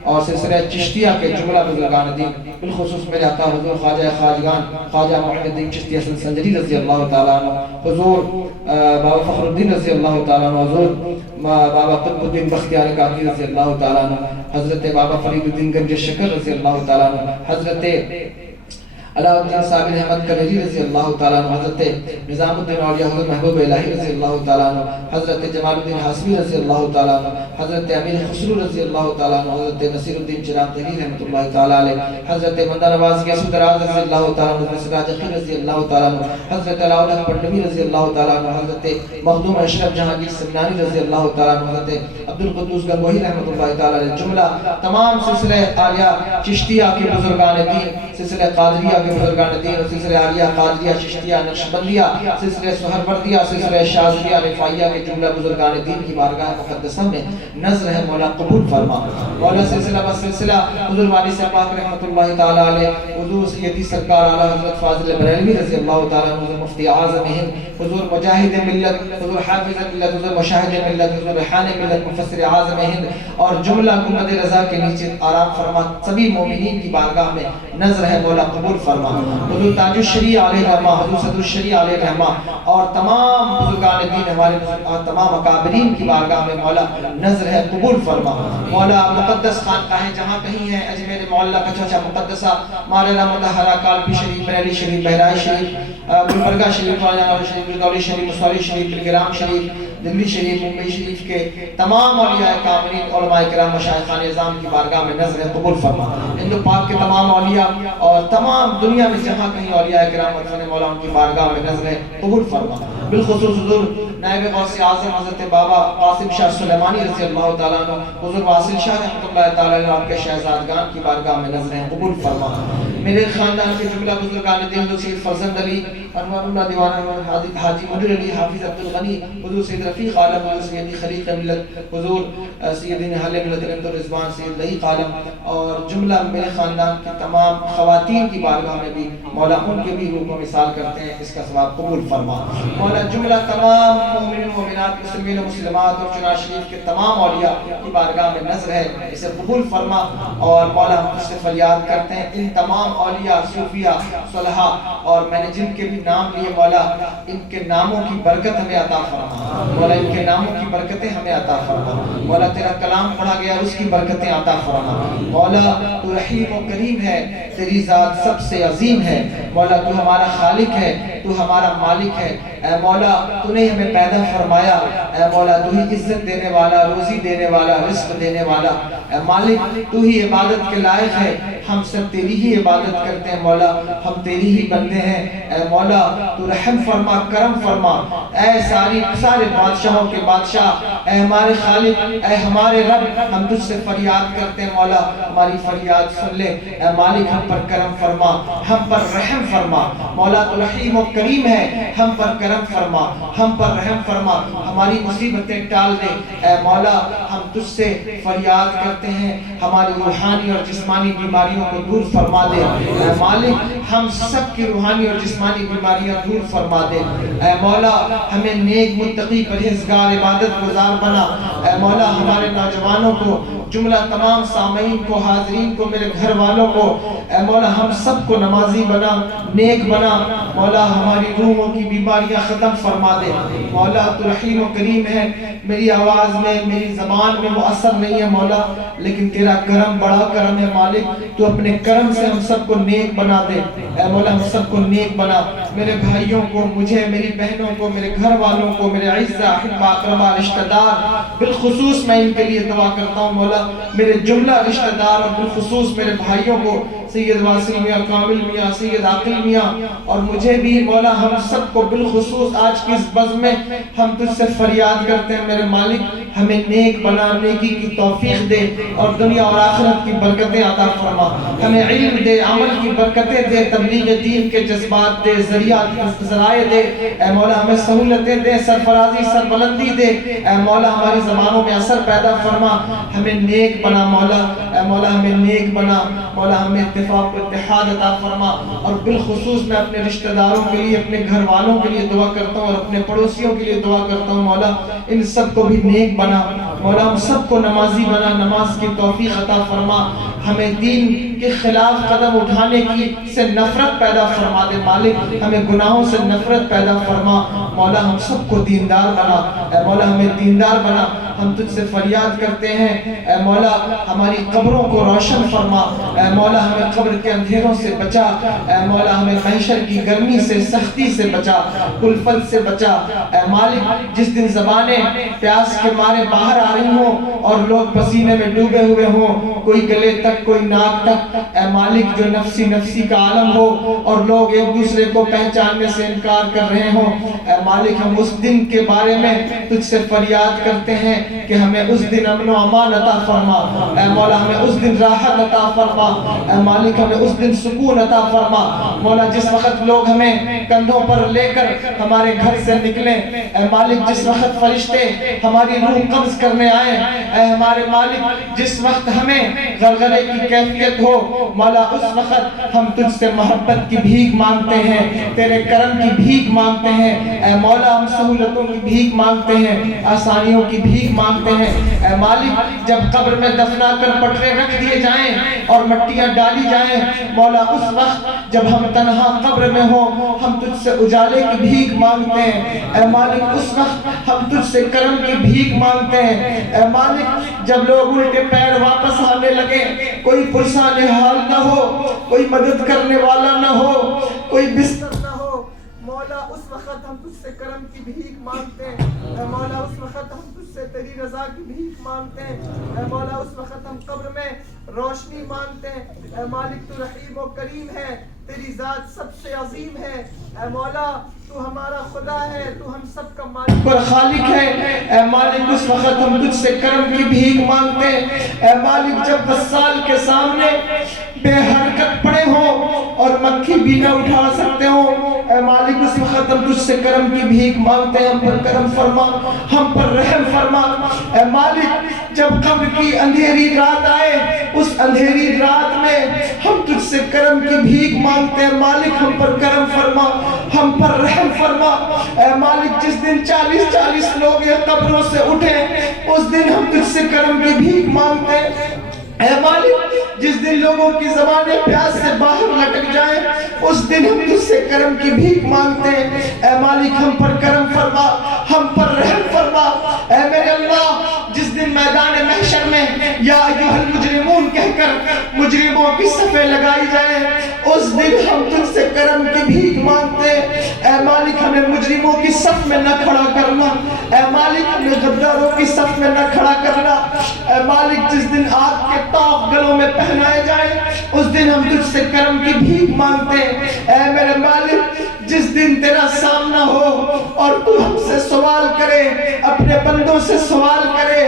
اور سلسلہ چشتیہ کے جملہ بزرگان دین، بالخصوص میرے آقا حضور خواجہ خواجگان خواجہ محمد الدین چشتی حسن سنجری رضی اللہ تعالیٰ عنہ، حضور بابا فخر الدین رضی اللہ تعالیٰ عنہ، حضور بابا قطب الدین بختیار کاکی رضی اللہ تعالیٰ عنہ، حضرت بابا فرید الدین گنج شکر رضی اللہ تعالیٰ عنہ، حضرت علاء الدین صابر احمد کلیری رضی اللہ تعالیٰ عنہ، حضرت نظام الدین اولیاء حضرت محبوب الہی رضی اللہ تعالیٰ عنہ، حضرت جمال الدین حاسمی رضی اللہ تعالیٰ عنہ، حضرت امیر خسرو رضی اللہ تعالیٰ عنہ، حضرت نصیر الدین چراغ تحریر رحمۃ اللہ تعالیٰ علیہ، حضرت مندہ نواز گیس دراز رضی اللہ تعالیٰ عنہ، حضرت سراج اخی رضی اللہ تعالیٰ عنہ، حضرت علاء الحق پنڈوی رضی اللہ تعالیٰ عنہ، حضرت مخدوم اشرف جہانگیر سمنانی رضی اللہ تعالیٰ عنہ، حضرت عبد القدوس گنگوہی رحمۃ اللہ تعالیٰ علیہ، جملہ تمام سلسلہ عالیہ چشتیہ کے بزرگان دین، سلسلہ قادریہ کے بزرگان دین، سلسلہ عالیہ قادریہ چشتیہ نقشبندیہ، سلسلہ سہروردیہ، سلسلہ شاذلیہ رفاعیہ کے جملہ بزرگان دین کی بارگاہ مقدسہ میں نظر ہے، مولا قبول فرما۔ مولا سلسلہ بسلسلہ حضور والی سے پاک رحمۃ اللہ تعالیٰ علیہ، حضور سیدی سرکار اعلیٰ حضرت فاضل بریلوی رضی اللہ تعالیٰ عنہ، حضور مفتی اعظم ہند، حضور مجاہد ملت، حضور حافظ ملت، حضور مشاہد ملت، حضور ریحان ملت، مفسر اعظم ہند اور جملہ گنبد رضا کے نیچے آرام فرما سبھی مومنین کی بارگاہ میں نظر ہے، مولا قبول فرما۔ حضور تاج الشریع علیہ رحمہ، حضور صدر الشریع علیہ رحمہ اور تمام بزرگان دین ہمارے تمام اکابرین کی بارگاہ میں مولا نظر ہے، قبول فرما۔ مولا مقدس خانقاہ جہاں کہیں ہے، اجمیر معلیٰ کچھوچا مقدسہ، مارینا مطہرہ، کالپی شریف، بریلی شریف، بہرائچ شریف، گلبرگہ شریف، فاضلہ شریف، گردولی شریف، مسوری شریف، بلگرام شریف، دلی شریف، ممبئی شریف کے تمام اولیاء کاملین، علماء کرام، مشائخان اعظام کی بارگاہ میں نظر ہے، قبول فرما۔ ہند پاک کے تمام اولیاء اور تمام دنیا میں جہاں کہیں اولیاء کرام اور مولا ان کی بارگاہ میں نظر ہے، قبول فرما۔ بالخصوص حضور نائب غوث اعظم حضرت بابا قاسم شاہ سلیمانی رضی اللہ تعالیٰ عنہ، حضور واصل شاہ رحمۃ اللہ تعالیٰ عنہ، آپ کے شہزادگان کی بارگاہ میں نظر ہے، قبول فرما۔ میرے خاندان کے جملہ بزرگان دین، حضور سید فرزند علی، انوار اللہ دیوانہ، حاجی منیر علی، حافظ عبد الغنی، حضور سید رفیق عالم، حضور سیدی خلیق ملت، حضور سید نہال ملت رحمت الرضوان، سید لہیق عالم اور جملہ میرے خاندان کی تمام خواتین کی بارگاہ میں بھی مولا ان کے بھی روح و مثال کرتے ہیں، اس کا ثواب قبول فرما۔ مولا جملہ تمام مومنین و مومنات، مسلمین و مسلمات اور چنار شریف کے تمام اولیاء کی بارگاہ میں نظر ہے، اسے قبول فرما۔ اور مولا ہم اس سے فریاد کرتے ہیں ان تمام اولیاء، صوفیاء، صلحاء اور میں نے جن کے بھی نام لیے، مولا ان کے ناموں کی برکت ہمیں عطا فرما، مولا ان کے ناموں کی برکتیں ہمیں عطا فرما، مولا تیرا کلام پڑھا گیا اس کی برکتیں عطا فرما۔ مولا تو رحیم و کریم ہے، تیری ذات سب سے عظیم ہے، مولا تو ہمارا خالق ہے، تو ہمارا مالک ہے، اے مولا تو نے ہمیں پیدا فرمایا، اے مولا تو ہی عزت دینے والا، روزی دینے والا، رزق دینے والا، اے مالک تو ہی عبادت کے لائق ہے، ہم سب تیری ہی عبادت کرتے ہیں، مولا ہم تیری ہی بندے ہیں، اے مولا تو رحم فرما، کرم فرما، اے سارے بادشاہوں کے بادشاہ، اے ہمارے خالق، اے ہمارے رب، ہم تجھ سے فریاد کرتے ہیں، مولا ہماری فریاد سن لے، اے مالک ہم پر کرم فرما، ہم پر رحم فرما، مولا تو رحیم و کریم ہے، ہم پر کرم فرما، ہم پر رحم فرما، ہماری مصیبتیں ٹال دے، اے مولا ہم تجھ سے فریاد کرتے ہیں، ہماری روحانی اور جسمانی بیماریوں کو دور فرما دے، اے مالک ہم سب کی روحانی اور جسمانی بیماریاں دور فرما دے، اے مولا ہمیں نیک متقی پرہیزگار عبادت گزار بنا، اے مولا ہمارے نوجوانوں کو، جملہ تمام سامعین کو، حاضرین کو، میرے گھر والوں کو، اے مولا ہم سب کو نمازی بنا، نیک بنا، مولا ہماری روحوں کی بیماریاں ختم فرما دے، مولا تو رحیم و کریم ہے، میری آواز میں، میری زبان میں مؤثر نہیں ہے مولا، لیکن تیرا کرم بڑا کرم ہے مالک، تو اپنے کرم سے ہم سب کو نیک بنا دے، اے مولا ہم سب کو نیک بنا، میرے بھائیوں کو، مجھے، میری بہنوں کو، میرے گھر والوں کو، میرے اعزہ احبہ اقربا رشتہ دار، بالخصوص میں ان کے لیے دعا کرتا ہوں مولا، میرے جملہ رشتہ دار اور بالخصوص میرے بھائیوں کو، سید واصل میاں، کامل میاں، سید عاقل میاں اور مجھے بھی مولا، ہم سب کو بالخصوص آج کی اس بزم میں ہم تجھ سے فریاد کرتے ہیں میرے مالک، ہمیں نیک بنا، نیکی کی توفیق دے اور دنیا اور آخرت کی برکتیں عطا فرما، ہمیں علم دے، عمل کی برکتیں دے، تبلیغ دین کے جذبات دے، ذرائع دے، اے مولا ہمیں سہولتیں دے، سرفرازی، سربلندی دے، اے مولا ہماری زبانوں میں اثر پیدا فرما، ہمیں نیک بنا مولا، اے مولا ہمیں نیک بنا، مولا ہمیں اتفاق و اتحاد عطا فرما، اور بالخصوص میں اپنے رشتہ داروں کے لیے، اپنے گھر والوں کے لیے دعا کرتا ہوں اور اپنے پڑوسیوں کے لیے دعا کرتا ہوں، مولا ان سب کو بھی نیک بنا، مولا ہم سب کو نمازی بنا، نماز کی توفیق عطا فرما، ہمیں دین کے خلاف قدم اٹھانے کی سے نفرت پیدا فرما دے مالک، ہمیں گناہوں سے نفرت پیدا فرما، مولا ہم سب کو دیندار بنا، اے مولا ہمیں دیندار بنا، ہم تجھ سے فریاد کرتے ہیں، اے مولا ہماری قبروں کو روشن فرما، اے مولا ہمیں قبر کے اندھیروں سے بچا، اے مولا ہمیں محشر کی گرمی سے، سختی سے بچا، کلفت سے بچا، اے مالک جس دن زبانیں پیاس کے مارے باہر آ رہی ہوں اور لوگ پسینے میں ڈوبے ہوئے ہوں، کوئی گلے تک کوئی ناک تک، اے مالک جو نفسی نفسی کا عالم ہو اور لوگ ایک دوسرے کو پہچاننے سے انکار کر رہے ہوں، اے مالک ہم اس دن کے بارے میں تجھ سے فریاد کرتے ہیں کہ ہمیں اس دن امن و امان عطا فرما، اے مولا ہمیں اس دن راحت عطا فرما، اے مالک ہمیں اس دن سکون عطا فرما، مولا جس وقت لوگ ہمیں کندھوں پر لے کر ہمارے گھر سے نکلیں، اے مالک جس وقت فرشتے ہماری روح قبض کرنے آئیں، اے ہمارے مالک جس وقت ہمیں غرغرے کی کیفیت ہو، مولا اس وقت ہم تجھ سے محبت کی بھیک مانگتے ہیں، تیرے کرم کی بھیک مانگتے ہیں، اے مولا ہم سہولتوں کی بھیک مانگتے ہیں، آسانیوں کی بھیک مانگتے ہیں، اے مالک جب قبر میں دفنا کر پٹرے رکھ دیے جائیں اور مٹیاں ڈالی جائیں، مولا اس وقت جب ہم تنہا قبر میں ہوں ہم تجھ سے اجالے کی بھیک مانگتے ہیں، اے مالک اس وقت ہم تجھ سے کرم کی بھیک مانگتے ہیں، اے مالک جب لوگ الٹے پیر واپس آنے لگے، کوئی پرسان حال نہ ہو، کوئی مدد کرنے والا نہ ہو، کوئی بستر نہ ہو، مولا اس وقت ہم تجھ سے کرم کی بھیک مانگتے ہیں، اے مولا اس وقت ہم تجھ سے تیری رضا کی بھیک مانگتے ہیں، اے مولا اس وقت ہم قبر میں روشنی مانگتے ہیں، اے مالک تو رحیم و کریم ہے، تیری ذات سب سے عظیم ہے، اے مولا تو ہمارا خدا ہے، تو ہم سب کا مالک اور خالق ہے، اے مالک اس وقت ہم تجھ سے کرم کی بھیک مانگتے ہیں، اے مالک جب غسال کے سامنے بے حرکت پڑے ہوں اور مکھی بھی نہ اٹھا سکتے ہوں، اے مالک اس وقت ہم تجھ سے کرم کی بھیک مانگتے ہیں، ہم پر کرم فرما، ہم پر رحم فرما، اے مالک جب قبر کی اندھیری رات آئے اس اندھیری رات میں ہم تجھ سے کرم کی بھیک مانگتے ہیں، مالک ہم پر کرم فرما، ہم پر رحم فرما، اے مالک جس دن 40 لوگ یہ قبروں سے اٹھے اس دن ہم تجھ سے کرم کی بھیک مانگتے ہیں، اے مالک جس دن لوگوں کی زبانیں پیاس سے باہر لٹک جائیں اس دن ہم تجھ سے کرم کی بھیک مانگتے ہیں، اے مالک ہم پر کرم فرما، ہم پر رحم فرما، اے میرے اللہ جس دن میدان محشر میں یا ایھا المجرمون کہہ کر مجرموں کی صفیں لگائی جائیں اس دن ہم تجھ سے کرم کی بھیک مانگتے ہیں، اے مالک ہمیں مجرموں کی صف میں نہ کھڑا کرنا، اے مالک ہمیں غداروں کی صف میں نہ کھڑا کرنا، اے مالک جس دن آگ کے طاق گلوں میں پہنائے جائیں اس دن ہم تجھ سے کرم کی بھیک مانگتے ہیں، اے میرے مالک جس دن تیرا سامنا ہو اور تو ہم سے سوال کرے، اپنے بندوں سے سوال کرے،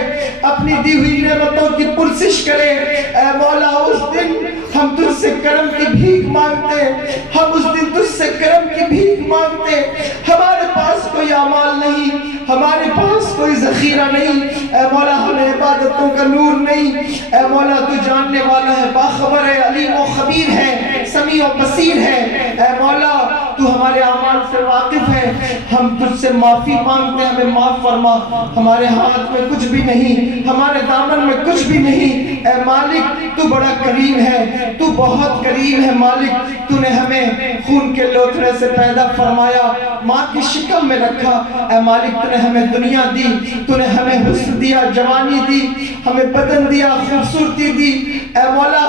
اپنی دی ہوئی نعمتوں کی پرسش کرے، اے مولا اس دن ہم تجھ سے کرم کی بھیک مانگتے ہیں، ہم اس دن تجھ سے کرم کی بھیک مانگتے ہیں، ہمارے پاس کوئی اعمال نہیں، ہمارے پاس کوئی ذخیرہ نہیں، اے مولا ہمیں عبادتوں کا نور نہیں، اے مولا تو جاننے والا ہے، باخبر ہے، علیم و خبیر ہے، سمیع و بصیر ہے، اے مولا تو ہمارے اعمال سے واقف ہے، ہم تجھ سے معافی مانگتے ہیں، ہمیں معاف فرما، ہمارے ہاتھ میں کچھ بھی نہیں، ہمارے دامن میں کچھ بھی نہیں، اے مالک تو بڑا کریم ہے، تو بہت کریم ہے مالک، تو نے ہمیں خون کے لوتھڑے سے پیدا فرمایا، ماں کی شکم میں رکھا، اے مالک تو نے ہمیں دنیا دی، تو نے ہمیں حسن دیا، جوانی دی، ہمیں بدن دیا، خوبصورتی دی، اے مولا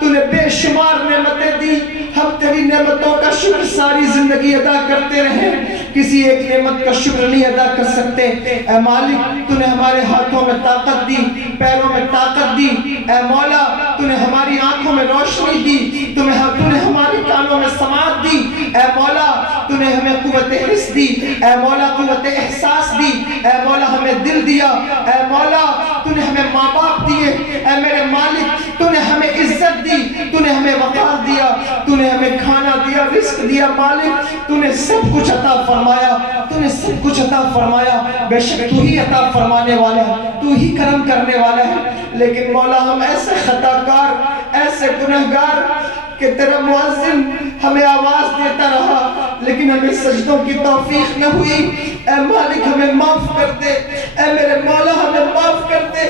تو نے بے شمار نعمتیں دی، ہم تیری نعمتوں کا شکر ساری زندگی ادا کرتے رہے، کسی ایک نعمت کا شکر نہیں ادا کر سکتے، اے مالک تو نے ہمارے ہاتھوں میں طاقت دی، پیروں میں طاقت دی، اے مولا تو نے ہماری آنکھوں میں روشنی دی، تو نے ہمارے کانوں میں سماعت دی، اے مولا تو نے ہمیں قوت حس دی، اے مولا قوت احساس دی، اے مولا ہمیں دل دیا، اے مولا تو نے ہمیں ماں باپ دیے، اے میرے مالک تو نے ہمیں عزت دی، تو نے ہمیں وقار دیا، تو نے ہمیں کھانا دیا، رزق دیا، مالک تو نے سب کچھ عطا فرمایا، تو نے سب کچھ عطا فرمایا، بے شک تو ہی عطا فرمانے والا ہے، تو ہی کرم کرنے والا ہے، لیکن مولا ہم ایسے خطا کار، ایسے گنہگار کہ تیرا مؤذن ہمیں آواز دیتا رہا لیکن ہمیں سجدوں کی توفیق نہ ہوئی۔ اے مالک ہمیں معاف کر دے، اے میرے مولا ہمیں معاف کر دے،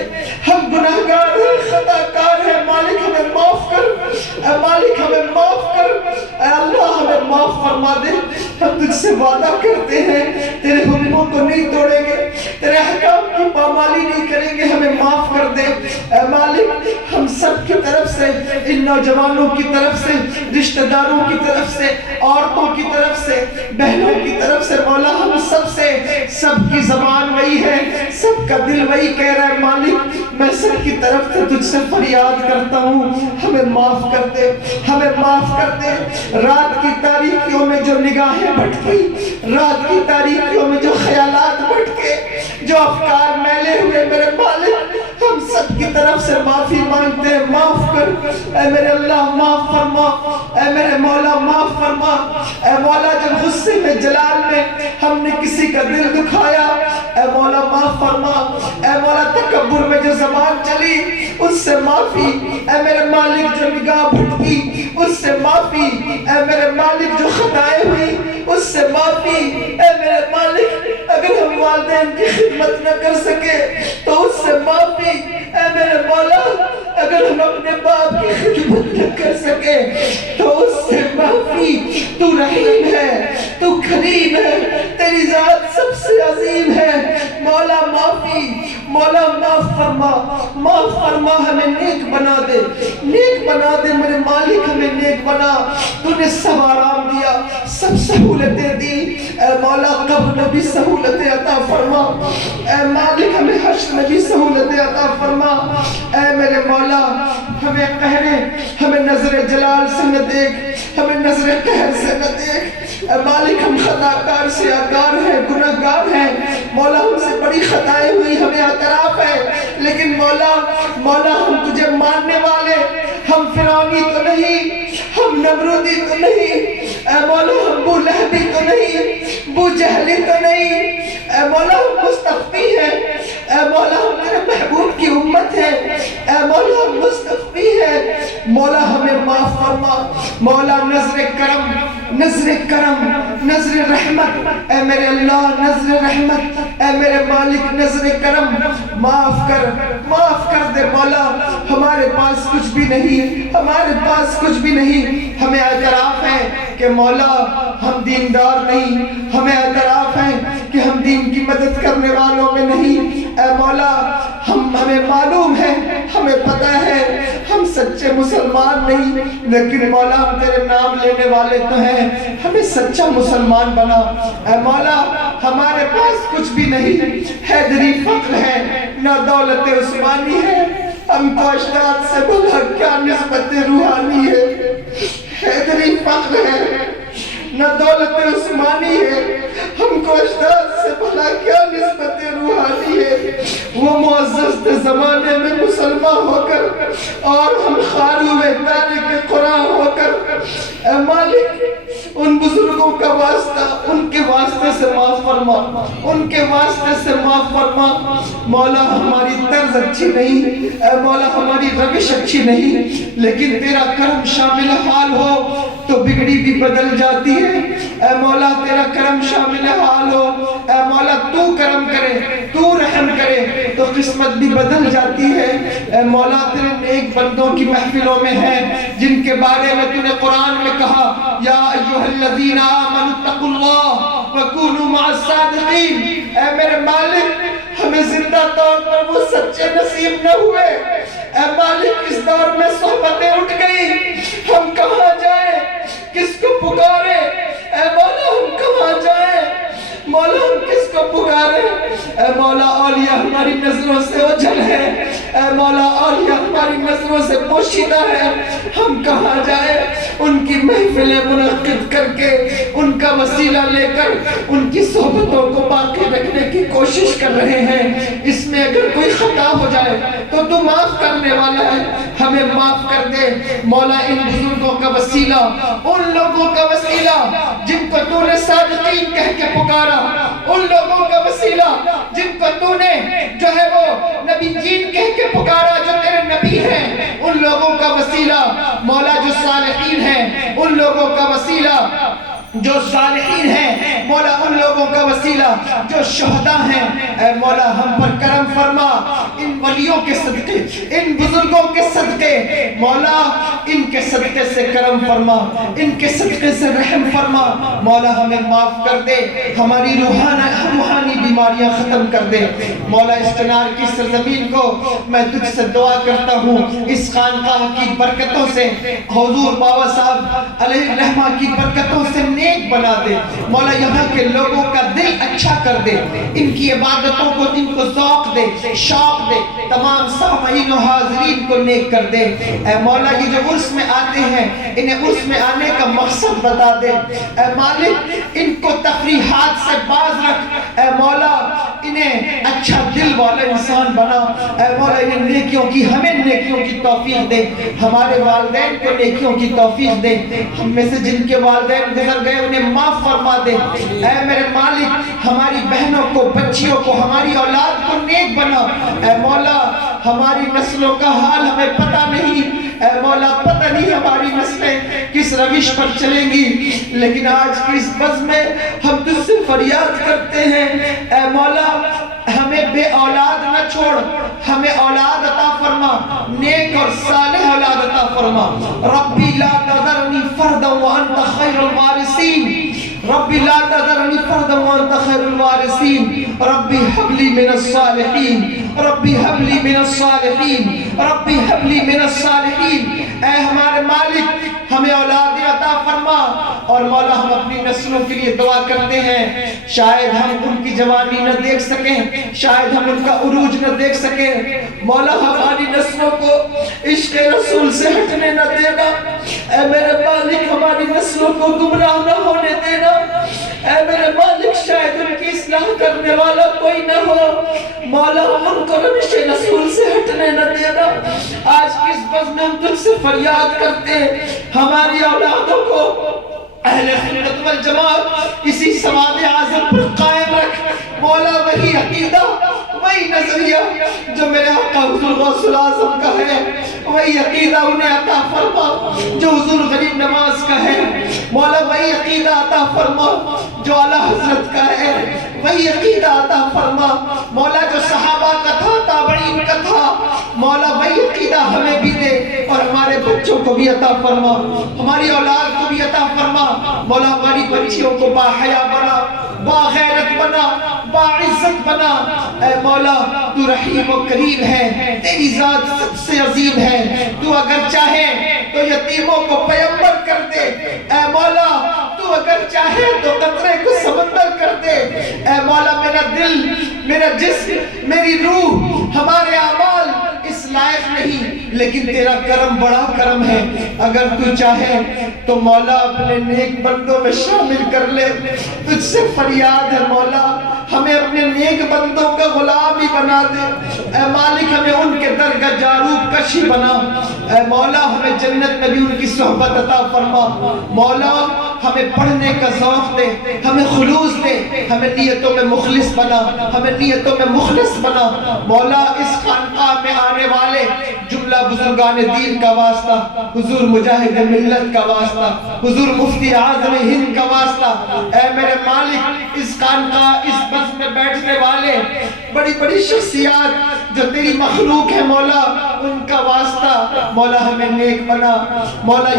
ہم گناہگار ہیں، خطا کار ہیں، مالک ہمیں معاف کر، اے مالک ہمیں معاف کر، اے اللہ ہمیں معاف فرما دے۔ ہم تجھ سے وعدہ کرتے ہیں تیرے حکموں کو نہیں توڑیں گے، تیرے احکام کی پامالی نہیں کریں گے، ہمیں معاف کر دے۔ اے مالک ہم سب کی طرف سے، ان نوجوانوں کی طرف سے، رشتہ داروں کی طرف سے، عورتوں کی طرف سے، بہنوں کی طرف سے، مولا ہم سب سے، سب کی زبان وہی ہے، سب کا دل وہی کہہ رہا ہے مالک میں سب کی طرف سے تجھ سے فریاد کرتا ہوں، ہمیں معاف کر دے، ہمیں معاف کر دے۔ رات کی تاریکیوں میں جو نگاہیں بھٹکی، رات کی تاریکیوں میں جو خیالات بھٹکے، جو افکار میلے ہوئے، میرے مالک ہم سب کی طرف سے معافی مانگتے ہیں، معاف کر اے میرے اللہ، معاف فرما اے میرے مولا، معاف فرما اے مولا۔ جب غصے میں، جلال میں ہم نے کسی کا دل دکھایا، اے مولا معاف فرما اے مولا۔ تکبر میں جو زبان چلی اس سے معافی اے میرے مالک، جو نگاہ بھٹکی اس سے معافی اے میرے مالک، جو خطائیں ہوئی اس سے معافی اے میرے مالک۔ اگر ہم والدین کی خدمت نہ کر سکے تو اس سے معافی اے میرے مولا، اگر ہم اپنے باپ کی خدمت نہ کر سکے تو اس سے معافی۔ تو رحیم ہے، تو کریم ہے، تیری ذات سب سے عظیم ہے، مولا معافی، مولا معاف فرما، معاف فرما، ہمیں نیک بنا دے، نیک بنا دے میرے مالک، ہمیں نیک بنا۔ تو نے سب آرام دیا، سب سہولتیں دی، اے مولا قبر میں بھی سہولتیں عطا فرما، اے مالک ہمیں حشر میں بھی سہولتیں عطا فرما، اے میرے مولا۔ ہمیں قہرے، ہمیں نظر جلال سے نہ دیکھ، ہمیں نظر قہر سے نہ دیکھ، اے مالک ہم خطا کار سیاہکار ہیں، گناہگار ہیں، مولا ہم سے بڑی خطائیں ہوئی، ہمیں اعتراف ہے، لیکن مولا ہم تجھے ماننے والے، ہم فرعونی تو نہیں، ہم نمرودی تو نہیں، اے مولا ہم ابو لہبی تو نہیں، ابو جہلی تو نہیں، اے مولا ہم مستخفی ہیں، اے مولا ہم تیرے محبوب کی امت ہیں، اے مولا ہم مستخفی ہیں، مولا ہمیں معاف فرما، مولا نظر کرم، نظر کرم، نظر رحمت، اے میرے اللہ نظر رحمت، اے میرے مالک نظر کرم، معاف کر دے مولا۔ ہمارے پاس کچھ بھی نہیں، ہمارے پاس کچھ بھی نہیں، ہمیں اعتراف ہے کہ مولا ہم دیندار نہیں، ہمیں اعتراف ہے کہ ہم دین کی مدد کرنے والوں میں نہیں، اے مولا ہمیں معلوم ہے، ہمیں پتہ ہے ہم سچے مسلمان نہیں، لیکن مولا ہم تیرے نام لینے والے تو ہیں، ہمیں سچا مسلمان بنا، اے مولا۔ ہمارے پاس کچھ بھی نہیں، حیدری فقر ہے، نہ دولت عثمانی ہے، ہم کو اجداد سے بھلا کیا نسبت روحانی ہے، حیدری فقر ہے، نہ دولت عثمانی ہے، ہم کو اجداد سے بھلا کیا نسبت روحانی ہے۔ وہ معزز زمانے میں مسلمان ہو کر اور ہم خارو میں تارک قرآن ہو کر، اے مالک ان بزرگوں کا واسطہ، ان کے واسطے سے معاف فرما، ان کے واسطے سے معاف فرما، مولا ہماری طرز اچھی نہیں، اے مولا ہماری روش اچھی نہیں، لیکن تیرا کرم شامل حال ہو تو بگڑی بھی بدل جاتی ہے، اے مولا تیرا کرم شامل حال ہو، اے مولا تو کرم کرے، تو رحم کرے تو قسمت بھی بدل جاتی ہے، اے مولا تیرے نیک بندوں کی محفلوں میں ہے جن کے بارے میں تو نے قرآن میں کہا یا ایھا الذین آمنوا اتقوا اللہ وکونوا مع الصادقین۔ اے میرے مالک ہمیں زندہ طور پر وہ سچے نصیب نہ ہوئے، اے مالک اس دور میں صحبتیں اٹھ گئی، ہم کہاں جائیں، کس کو پکارے، اے مولا ہم کہاں جائیں، مولا ہم کس کو پکارے، اے مولا اولیاء ہماری نظروں سے اوجھل ہے، اے مولا اولیاء ہماری نظروں سے پوشیدہ ہے، ہم کہاں جائیں، ان کی محفلیں منعقد کر کے ان کا وسیلہ لے کر ان کی صحبتوں کو باقی رکھنے کی کوشش کر رہے ہیں، اس میں اگر کوئی خطا ہو جائے تو معاف کرنے والا ہے، ہمیں معاف کر دے مولا۔ ان بزرگوں کا وسیلہ، ان لوگوں کا وسیلہ جن کو تو نے صادقین کہہ کے پکارا، ان لوگوں کا وسیلہ جن کو تو نے جو ہے وہ نبی جین کہہ کے پکارا، جو تیرے نبی ہیں، ان لوگوں کا وسیلہ مولا جو صالحین ہیں، ان لوگوں کا وسیلہ جو صالحین ہیں مولا، ان لوگوں کا وسیلہ جو شہداء ہیں، اے مولا ہم پر کرم فرما، ان ولیوں کے صدقے، ان بزرگوں کے صدقے مولا، ان کے صدقے سے کرم فرما، ان کے صدقے سے رحم فرما مولا، ہمیں معاف کر دے، ہماری روحانی بیماریاں ختم کر دے مولا۔ اس چنار کی سرزمین کو میں تجھ سے دعا کرتا ہوں، اس خانقاہ کی برکتوں سے، حضور بابا صاحب علیہ الرحمہ کی برکتوں سے نیک بنا دے مولا، یہاں کے لوگوں کا دل اچھا کر دے، ان کی عبادتوں کو ان کو ذوق دے، شوق دے، تمام سامعین و حاضرین کو نیک کر دے اے مولا۔ یہ جو عرس میں آتے ہیں انہیں عرس میں آنے کا مقصد بتا دے اے مالک، ان کو تفریحات سے باز رکھ اے مولا، انہیں اچھا دل والا انسان بنا اے مولا، انہیں نیکیوں کی، ہمیں نیکیوں کی توفیق دے، ہمارے والدین کو نیکیوں کی توفیق دے، ہم میں سے جن کے والدین گزر گئے انہیں معاف فرما دے اے میرے مالک، ہماری بہنوں کو، بچیوں کو، ہماری اولاد کو نیک بنا اے مولا۔ ہماری نسلوں کا حال ہمیں پتہ نہیں اے مولا، پتہ نہیں ہماری نسلیں کس روش پر چلیں گی، لیکن آج کی اس بزم میں ہم تجھ سے فریاد کرتے ہیں اے مولا، ہمیں بے اولاد نہ چھوڑ، ہمیں اولاد عطا فرما، نیک اور صالح اولاد عطا فرما۔ ربی لا تذرنی فردا وانت خیر الوارثین، ربی لا تذرنی فردا وانت خیر الوارثین، ربی حب لی من الصالحین، ربی حب لی من الصالحین، ربی حب لی من الصالحین۔ اے ہمارے مالک ہمیں اولاد عطا فرما، اور مولا ہم اپنی نسلوں کے لیے دعا کرتے ہیں، شاید ہم ان کی جوانی نہ دیکھ سکیں، شاید ہم ان کا عروج نہ دیکھ سکیں مولا، ہماری نسلوں کو عشق رسول سے ہٹنے نہ دینا اے میرے مالک، ہماری نسلوں کو گمراہ نہ ہونے دینا اے میرے مالک، شاید ان کی اصلاح کرنے والا کوئی نہ ہو مولا، ان کو روش رسول سے ہٹنے نہ دینا۔ آج کس بزم میں ہم تجھ سے فریاد کرتے ہیں، ہماری اولادوں کو اہل سنت والجماعت اسی سواد اعظم پر قائم رکھ مولا، وہی عقیدہ، وہی نظریہ جو میرے آقا حضور غوث الاعظم کا ہے، وہی عقیدہ انہیں عطا فرما جو حضور غریب نواز کا ہے مولا، وہی عقیدہ عطا فرما جو اعلیٰ حضرت کا ہے، وہی عقیدہ عطا فرما مولا جو صحابہ کا تھا، تابعین کا تھا مولا، وہی عقیدہ ہمیں بھی دے اور ہمارے بچوں کو بھی عطا فرما، ہماری اولاد کو بھی عطا فرما مولا، ہماری بچیوں کو باحیا بنا، باغیرت بنا، باعزت بنا اے مولا، تو رحیم و کریم ہے، تیری ذات سب سے عظیم ہے، تو اگر چاہے تو یتیموں کو پیمبر کر دے اے مولا، تو اگر چاہے تو قطرے کو سمندر کر دے اے مولا، میرا دل، میرا جسم، میری روح، ہمارے اعمال اس لائق نہیں، لیکن تیرا کرم بڑا کرم ہے، اگر تو چاہے تو مولا اپنے نیک بندوں میں شامل کر لے، تجھ سے فریاد ہے مولا، ہمیں اپنے نیک بندوں کا غلام ہی بنا دے اے مالک، ہمیں ان کے در کا جاروب کشی بنا اے مولا، ہمیں جنت میں بھی ان کی صحبت عطا فرما مولا، ہمیں پڑھنے کا ذوق دے، ہمیں خلوص دے، ہمیں نیتوں میں مخلص بنا، ہمیں نیتوں میں مخلص بنا مولا، اس خانقاہ میں آنے والے جملہ بزرگان دین کا واسطہ، حضور مجاہد ملت کا واسطہ، حضور مفتی اعظم ہند کا واسطہ اے میرے مالک، اس خانقاہ، اس بس میں بیٹھنے والے بڑی بڑی شخصیات جو تیری مخلوق ہے مولا، ان کا واسطہ مولا ہمیں نیک بنا مولا،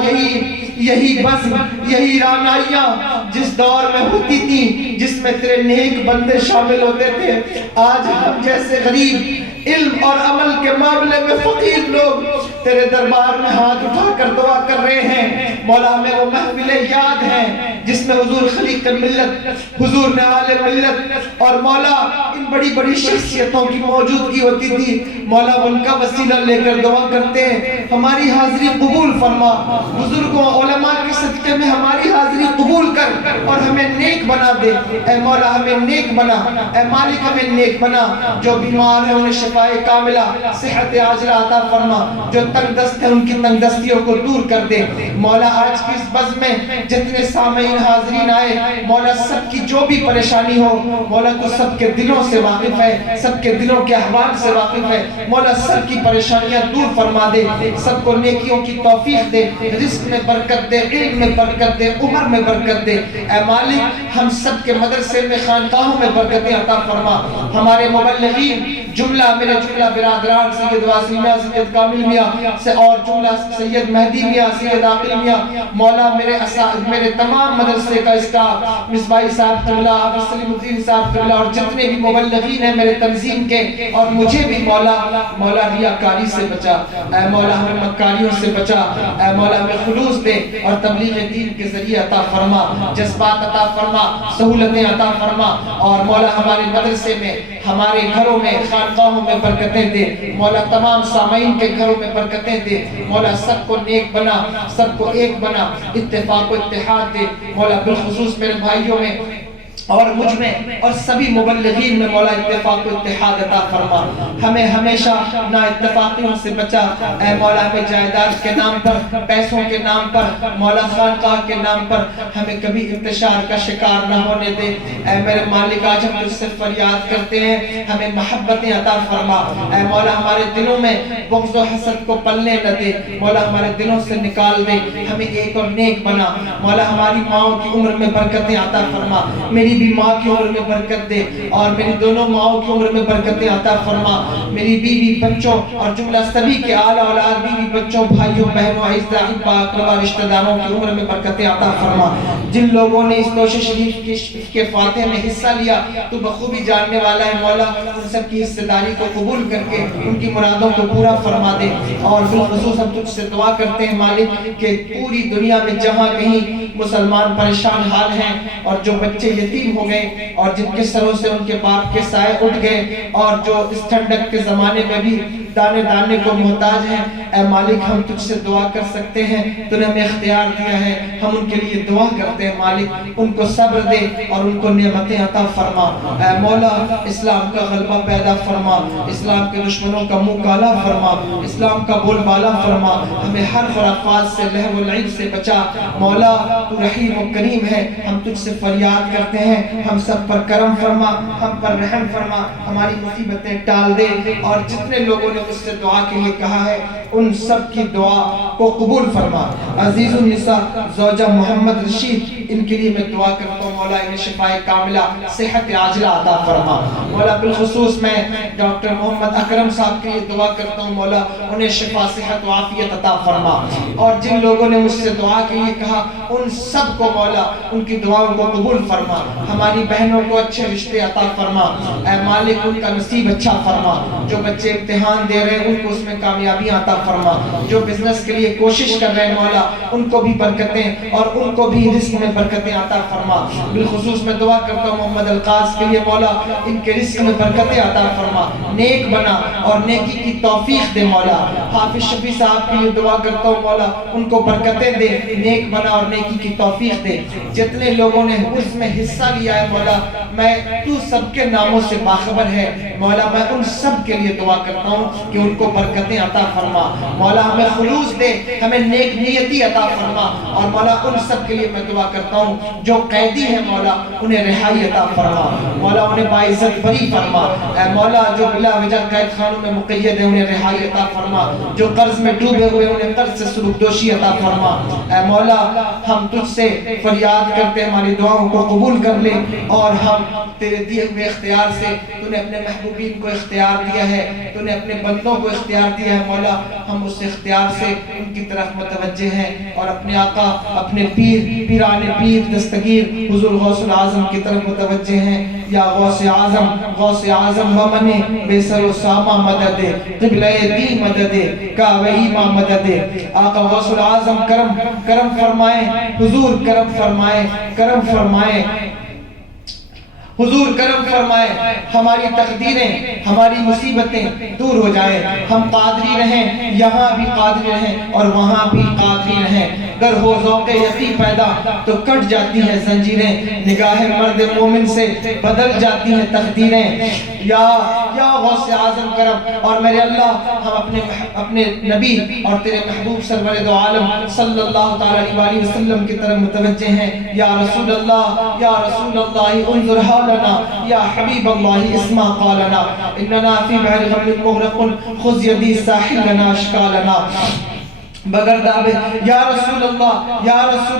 یہی بس، یہی رانائیاں جس دور میں ہوتی تھی، جس میں تیرے نیک بندے شامل ہوتے تھے، آج ہم جیسے غریب، علم اور عمل کے معاملے میں فقیر لوگ تیرے دربار میں ہاتھ اٹھا کر دعا کر رہے ہیں مولا ہمیں وہ محفلیں یاد ہیں جس میں حضور خلیق ملت، حضور نوال ملت اور مولا ان بڑی بڑی شخصیتوں کی موجودگی ہوتی تھی مولا ان کا وسیلہ لے کر دعا کرتے ہیں ہماری حاضری قبول فرما، بزرگوں علماء کے صدقے میں ہماری حاضری قبول کر اور ہمیں نیک بنا دے اے مولا، ہمیں نیک بنا اے مالک، ہمیں نیک بنا، جو بیمار ہیں انہیں شفائے کاملہ صحت عاجلہ عطا فرما، جو تنگ دست ہیں ان کی تنگ دستیوں کو دور کر دے مولا۔ آج کی اس بزم میں جتنے سامعین حاضرین آئے مولا سب کی جو بھی پریشانی ہو مولا تو سب کے دلوں سے واقف ہے، سب کے دلوں کے احوال سے واقف ہے مولا، سب کی پریشانیاں دور فرما دے، سب کو نیکیوں کی توفیق دے، رزق میں برکت دے، علم میں برکت دے، عمر میں برکت دے اے مالک، ہم سب کے مدرسے میں خانقاہوں میں برکتیں عطا فرما، ہمارے مبلغین جملہ میرے جملہ برادران سید واسیم میاں، سید کامل میاں سے اور جملہ سید مہدی میاں، سید عاقل میاں مولا، میرے تمام مدرسے کا اسٹاف، مصباحی صاحب قبلہ، عبد السلیم الدین صاحب قبلہ اور جتنے بھی مبلغین ہیں میرے تنظیم کے اور مجھے بھی مولا ریاکاری سے بچا اے مولا، ہمیں مکاریوں سے بچا اے مولا، ہمیں خلوص دے اور تبلیغ دین کے ذریعے عطا فرما، جذبات عطا فرما، سہولتیں عطا فرما اور مولا ہمارے مدرسے میں، ہمارے گھروں میں، خانقاہوں میں برکتیں دے مولا، تمام سامعین کے گھروں میں برکتیں دے مولا، سب کو نیک بنا، سب کو ایک بنا، اتفاق و اتحاد دے مولا، بالخصوص میرے بھائیوں میں اور مجھ میں اور سبھی مبلغین میں مولا اتفاق و اتحاد عطا فرما، ہمیں ہمیشہ نا اتفاقیوں سے بچا اے مولا، ہمیں جائیداد کے نام پر، پیسوں کے نام پر مولا، خانقاہ کے نام پر ہمیں کبھی انتشار کا شکار نہ ہونے دے اے میرے مالک، آج ہم تجھ سے فریاد کرتے ہیں ہمیں محبتیں عطا فرما اے مولا، ہمارے دلوں میں بغض و حسد کو پلنے نہ دے مولا، ہمارے دلوں سے نکال دے، ہمیں ایک اور نیک بنا مولا، ہماری ماؤں کی عمر میں برکتیں عطا فرما، میری بھی ماں کی عمر میں برکت دے اور میری دونوں ماؤں کی عمر میں برکتیں عطا فرما، میری بیوی بچوں اور جملہ سبھی کے آل اولاد، بیوی بچوں، بھائیوں بہنوں، اعزاء احباء اقرباء رشتہ داروں کی عمر میں برکتیں عطا فرما، جن لوگوں نے اس نوش شریف کے فاتح میں حصہ لیا تو بخوبی جاننے والا ہے مولا، ان سب کی حصہ داری کو قبول کر کے ان کی مرادوں کو پورا فرما دے اور بالخصوص ہم تجھ سے دعا کرتے ہیں مالک کہ پوری دنیا میں جہاں کہیں مسلمان پریشان حال ہیں اور جو بچے یتیم ہو گئے اور جن کے سروں سے ان کے باپ کے سائے اٹھ گئے اور جو اس ٹھنڈک کے زمانے میں بھی دانے دانے کو محتاج ہیں اے مالک، ہم تجھ سے دعا کر سکتے ہیں، تو نے ہمیں اختیار دیا ہے، ہم ان کے لیے دعا کرتے ہیں مالک، ان کو صبر دے اور ان کو نعمتیں عطا فرما اے مولا، اسلام کا غلبہ پیدا فرما، اسلام کے دشمنوں کا منہ کالا فرما، اسلام کا بول بالا فرما، ہمیں ہر خرافات سے، لہو و لعب سے بچا مولا، تو رحیم و کریم ہے، ہم تجھ سے فریاد کرتے ہیں، ہم سب پر کرم فرما، ہم پر رحم فرما، ہماری مصیبتیں ٹال دے اور جتنے لوگوں نے اس سے دعا کے لیے کہا ہے ان سب کی دعا کو قبول فرما۔ عزیز النساء زوجہ محمد رشید، ان کے لیے میں دعا کرتا ہوں مولا، انہیں شفائے کاملہ صحت عاجلہ عطا فرما مولا، بالخصوص میں ڈاکٹر محمد اکرم صاحب کے لیے دعا کرتا ہوں مولا، انہیں شفا صحت و عافیت عطا فرما اور جن لوگوں نے مجھ سے دعا کے لیے کہا ان سب کو مولا ان کی دعاؤں کو قبول فرما، ہماری بہنوں کو اچھے رشتے عطا فرما اے مالک، ان کا نصیب اچھا فرما، جو بچے امتحان دے رہے ہیں ان کو اس میں کامیابیاں عطا فرما، جو بزنس کے لیے کوشش کر رہے ہیں مولا ان کو بھی برکتیں اور ان کو بھی رزق میں برکتیں عطا فرما، بالخصوص میں دعا کرتا ہوں محمد القاص کے لیے مولا، ان کے رزق میں برکتیں عطا فرما، نیک بنا اور نیکی کی توفیق دے مولا، حافظ شفیع صاحب کے لیے دعا کرتا ہوں مولا، ان کو برکتیں دے، نیک بنا اور نیکی کی توفیق دے، جتنے لوگوں نے اس میں حصہ لیا ہے مولا، میں تو سب کے ناموں سے باخبر ہے مولا، میں ان سب کے لیے دعا کرتا ہوں کہ ان کو برکتیں عطا فرما مولا، ہمیں خلوص دے، ہمیں نیک نیتی عطا فرما اور مولا ان سب کے لیے میں دعا کرتا ہوں جو قیدی ہیں مولا انہیں رہائی عطا فرما مولا، انہیں باعزت بری فرما اے مولا، جو بلا وجہ قید خانوں میں مقید ہیں انہیں رہائی عطا فرما، جو قرض میں ڈوبے ہوئے انہیں قرض سے سلوک دوشی عطا فرما اے مولا، ہم تجھ سے فریاد کرتے ہیں ہماری دعاؤں کو قبول کر لے اور ہم تیرے دیے ہوئے اختیار سے، تو نے اپنے محبوبین کو اختیار دیا ہے، تو نے اپنے بندوں کو اختیار دیا ہے مولا، ہم اس اختیار سے ان کی طرف متوجہ ہیں اور اپنے آقا، اپنے پیر، پیران پیر دستگیر حضور حضور غوث العظم کی طرف متوجہ ہیں یا غوث اعظم ومن بے سر و سامہ مدد قبلہ دی مدد کعبہ ماں مدد آقا غوث العظم کرم فرمائیں حضور کرم فرمائیں حضور کرم فرمائے ہماری تقدیریں ہماری مصیبتیں دور ہو جائیں ہم قادری رہیں یہاں بھی قادری رہیں اور وہاں بھی قادری رہیں گر ہو ذوق یقین پیدا تو کٹ جاتی ہیں زنجیریں نگاہ مرد مومن سے بدل جاتی ہیں تقدیریں یا غوث اعظم کرم اور میرے اللہ ہم اپنے نبی اور تیرے محبوب سرور دو عالم صلی اللہ تعالی علیہ وسلم کی طرف متوجہ ہیں یا رسول اللہ انظر حالنا یا حبیب اللہ اسمع قالنا اننا فی بحر غم مغرق خذ یدی ساحل لنا اشکالنا بغیر دعوے یا رسول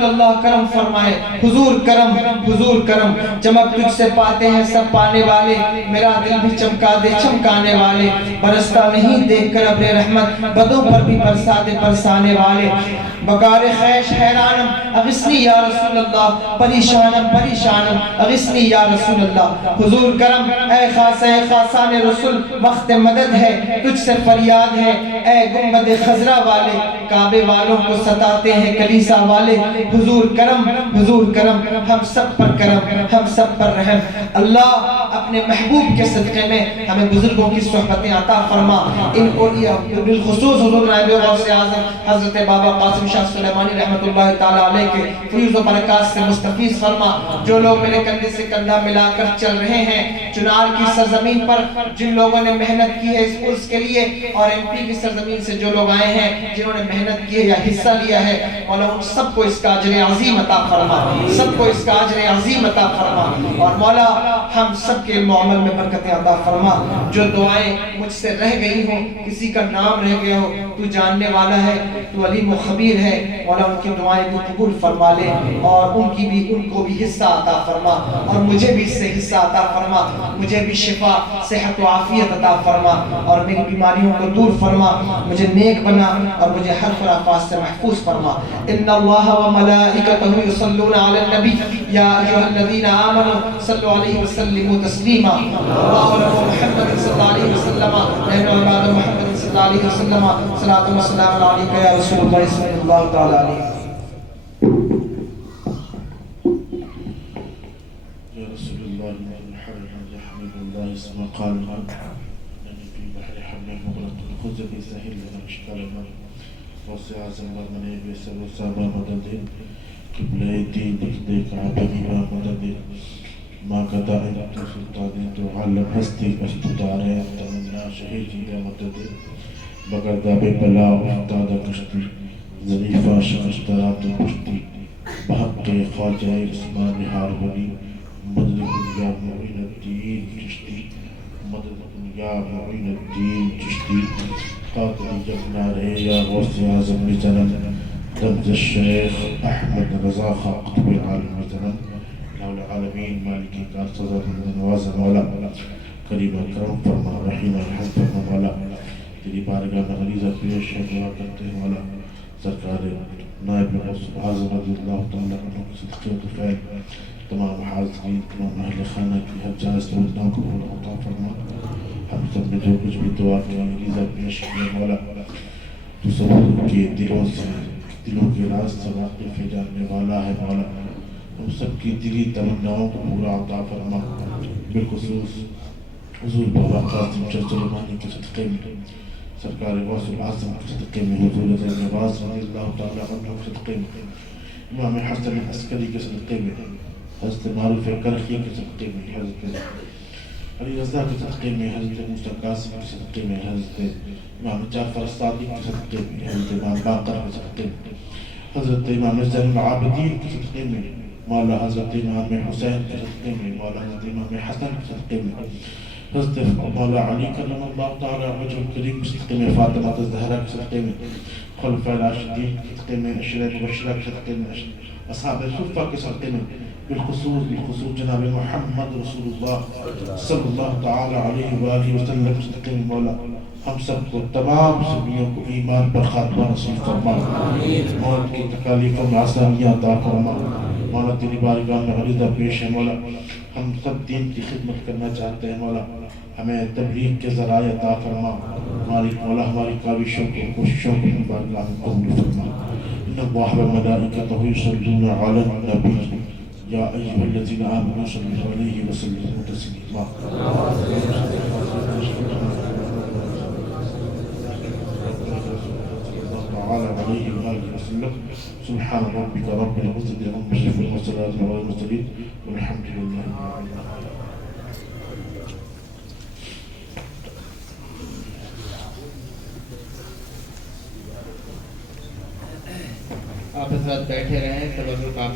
اللہ کرم فرمائے حضور کرم چمک تجھ سے پاتے ہیں سب پانے والے میرا دل بھی چمکا دے چمکانے والے برستا نہیں دیکھ کر ابر رحمت بدوں پر بھی برسا دے برسانے والے بکار خیش حیرانم اغسنی یا رسول اللہ پریشانم اغسنی یا رسول اللہ حضور کرم اے خاصان رسول وقت مدد ہے تجھ سے فریاد ہے اے گنبد خضرا والے کعبے والوں کو ستاتے ہیں کلیسا والے حضور کرم ہم سب پر رحم اللہ اپنے محبوب کے صدقے میں ہمیں بزرگوں کی صحبتیں عطا فرما ان کو بالخصوص حضور نائب غوث اعظم حضرت بابا قاسم شاہ سلیمانی رحمت اللہ تعالی علیہ کے فیض و برکات سے مستفیض فرما جو لوگ میرے کندھے سے کندھا ملا کر چل رہے ہیں چنار کی سرزمین پر جن لوگوں نے محنت کی ہے اس عرس کے لیے اور ایم پی کی سرزمین سے جو لوگ آئے ہیں جنہوں نے محنت کی ہے یا حصہ لیا ہے مولا ان سب کو اس کا اجر عظیم عطا فرما اور مولا ہم سب کے علم و عمل میں برکتیں عطا فرما جو دعائیں مجھ سے رہ گئی ہوں کسی کا نام رہ گیا ہو تو جاننے والا ہے تو علیم و خبیر ہے مولا ان کی دعائیں کو قبول فرما لے اور ان کو بھی حصہ عطا فرما اور مجھے بھی اس سے حصہ عطا فرما مجھے بھی شفا صحت و عافیت عطا فرما اور میری بیماریوں کو دور فرما مجھے نیک بنا اور مجھے ہر خرافات سے محفوظ فرما ان اللہ و ملائکتہ یصلون علی النبی یا ایھا الذین آمنوا صلوا علیہ وسلموا تسلیما اللهم رب محمد صلی اللہ علیہ وسلم نحن عباد محمد صلی اللہ علیہ وسلم صلاۃ و سلام علیک یا رسول اللہ صلی اللہ تعالی علیہ وسلم یا رسول اللہ يحمد الله اسم قال في بحر حمل مغرق خذ بسهل لنا اشكالنا غوث اعظم ومن بيسر وسامى مدد قبلہ دین دیکھ عبدی ما مدد ما قدا انت سلطان تو علم ہستی استدار ہے انت منا شہیدی یا مدد بغردہ بے بلا افتاد کشتی ظریفہ شمشترات کشتی بحق خواجہ عثمان ہارونی مدد یا معین الدین چشتی مدد یا معین الدین چشتی قاتل جبنار ہے یا غوث اعظم بزنن رمز الشیخ احمد رضا خان قطب العالم بزنن لولا العالمین مالکی کار سزا نواز مولا کریم اکرم فرما رحیم الحمد فرما مولا تیری بارگاہ میں غریضہ پیش ہے دعا کرتے ہیں مولا سرکار نائب غوث اعظم رضی اللہ تعالیٰ عنہ کی صدقے و فیل تمام حاضرین تمام اہل خانہ کی ہر جائز توجہ کو عطا فرما ہم سب نے جو کچھ بھی دعا کی غریضہ پیش کیا مولا تو سب کے دلوں کے راز سے واقف ہے جاننے والا ہے مولا ہم سب کی دلی تمناؤں کو پورا عطا فرما بالخصوص حضور بابا قاسم شاہ سلیمانی کے صدقے میں سرکار غوث اعظم کے صدقے میں حضور زین نواز رضی اللہ تعالیٰ عنہ کے صدقے میں امام حسن عسکری کے صدقے میں حضرت معروف کرخی کے صدقے میں حضرت علی رضا کے صدقے میں حضرت موسیٰ قاسم کے صدقے میں حضرت امام جعفر صادق کے صدقے میں حضرت امام باقر کے صدقے میں حضرت امام زین العابدین کے صدقے میں مولا حضرت امام حسین کے صدقے میں مولا حضرت امام حسن کے صدقے میں حضرت مولا علی کرم اللہ تعالیٰ وجہ کریم کے صدقے میں فاطمہ الزہرا کے صدقے میں خلفاء راشدین کے صدقے میں عشرۃ مبشرہ کے صدقے میں اصحاب صفہ کے صدقے میں بالخصوص جناب محمد رسول اللہ صلی اللہ تعالیٰ علیہ وآلہ وسلم کے صدقے میں مولا ہم سب کو تمام سبیوں کو ایمان پر خاتمہ نصیب فرما موت کی تکالیفوں میں آسانیاں عطا فرما مولا تیری بارگاہ میں عریضہ پیش ہے مولا، ہم سب دین کی خدمت کرنا چاہتے ہیں مولا، ہمیں تبلیغ کے ذرائع عطا فرما، ہماری مولا ہماری کاوشوں کو کوششوں کو اپنی بارگاہ میں قبول فرما۔ ان اللہ وملائکتہ یصلون علی النبی یا ایھا الذین آمنوا صلوا علیہ وسلموا تسلیما۔ تعالى عليه وآله وسلم۔ سبحان ربك رب العزة عما يصفون وسلام على المرسلين والحمد لله رب العالمين۔ آپ حضرات بیٹھے رہیں، تبرک آپ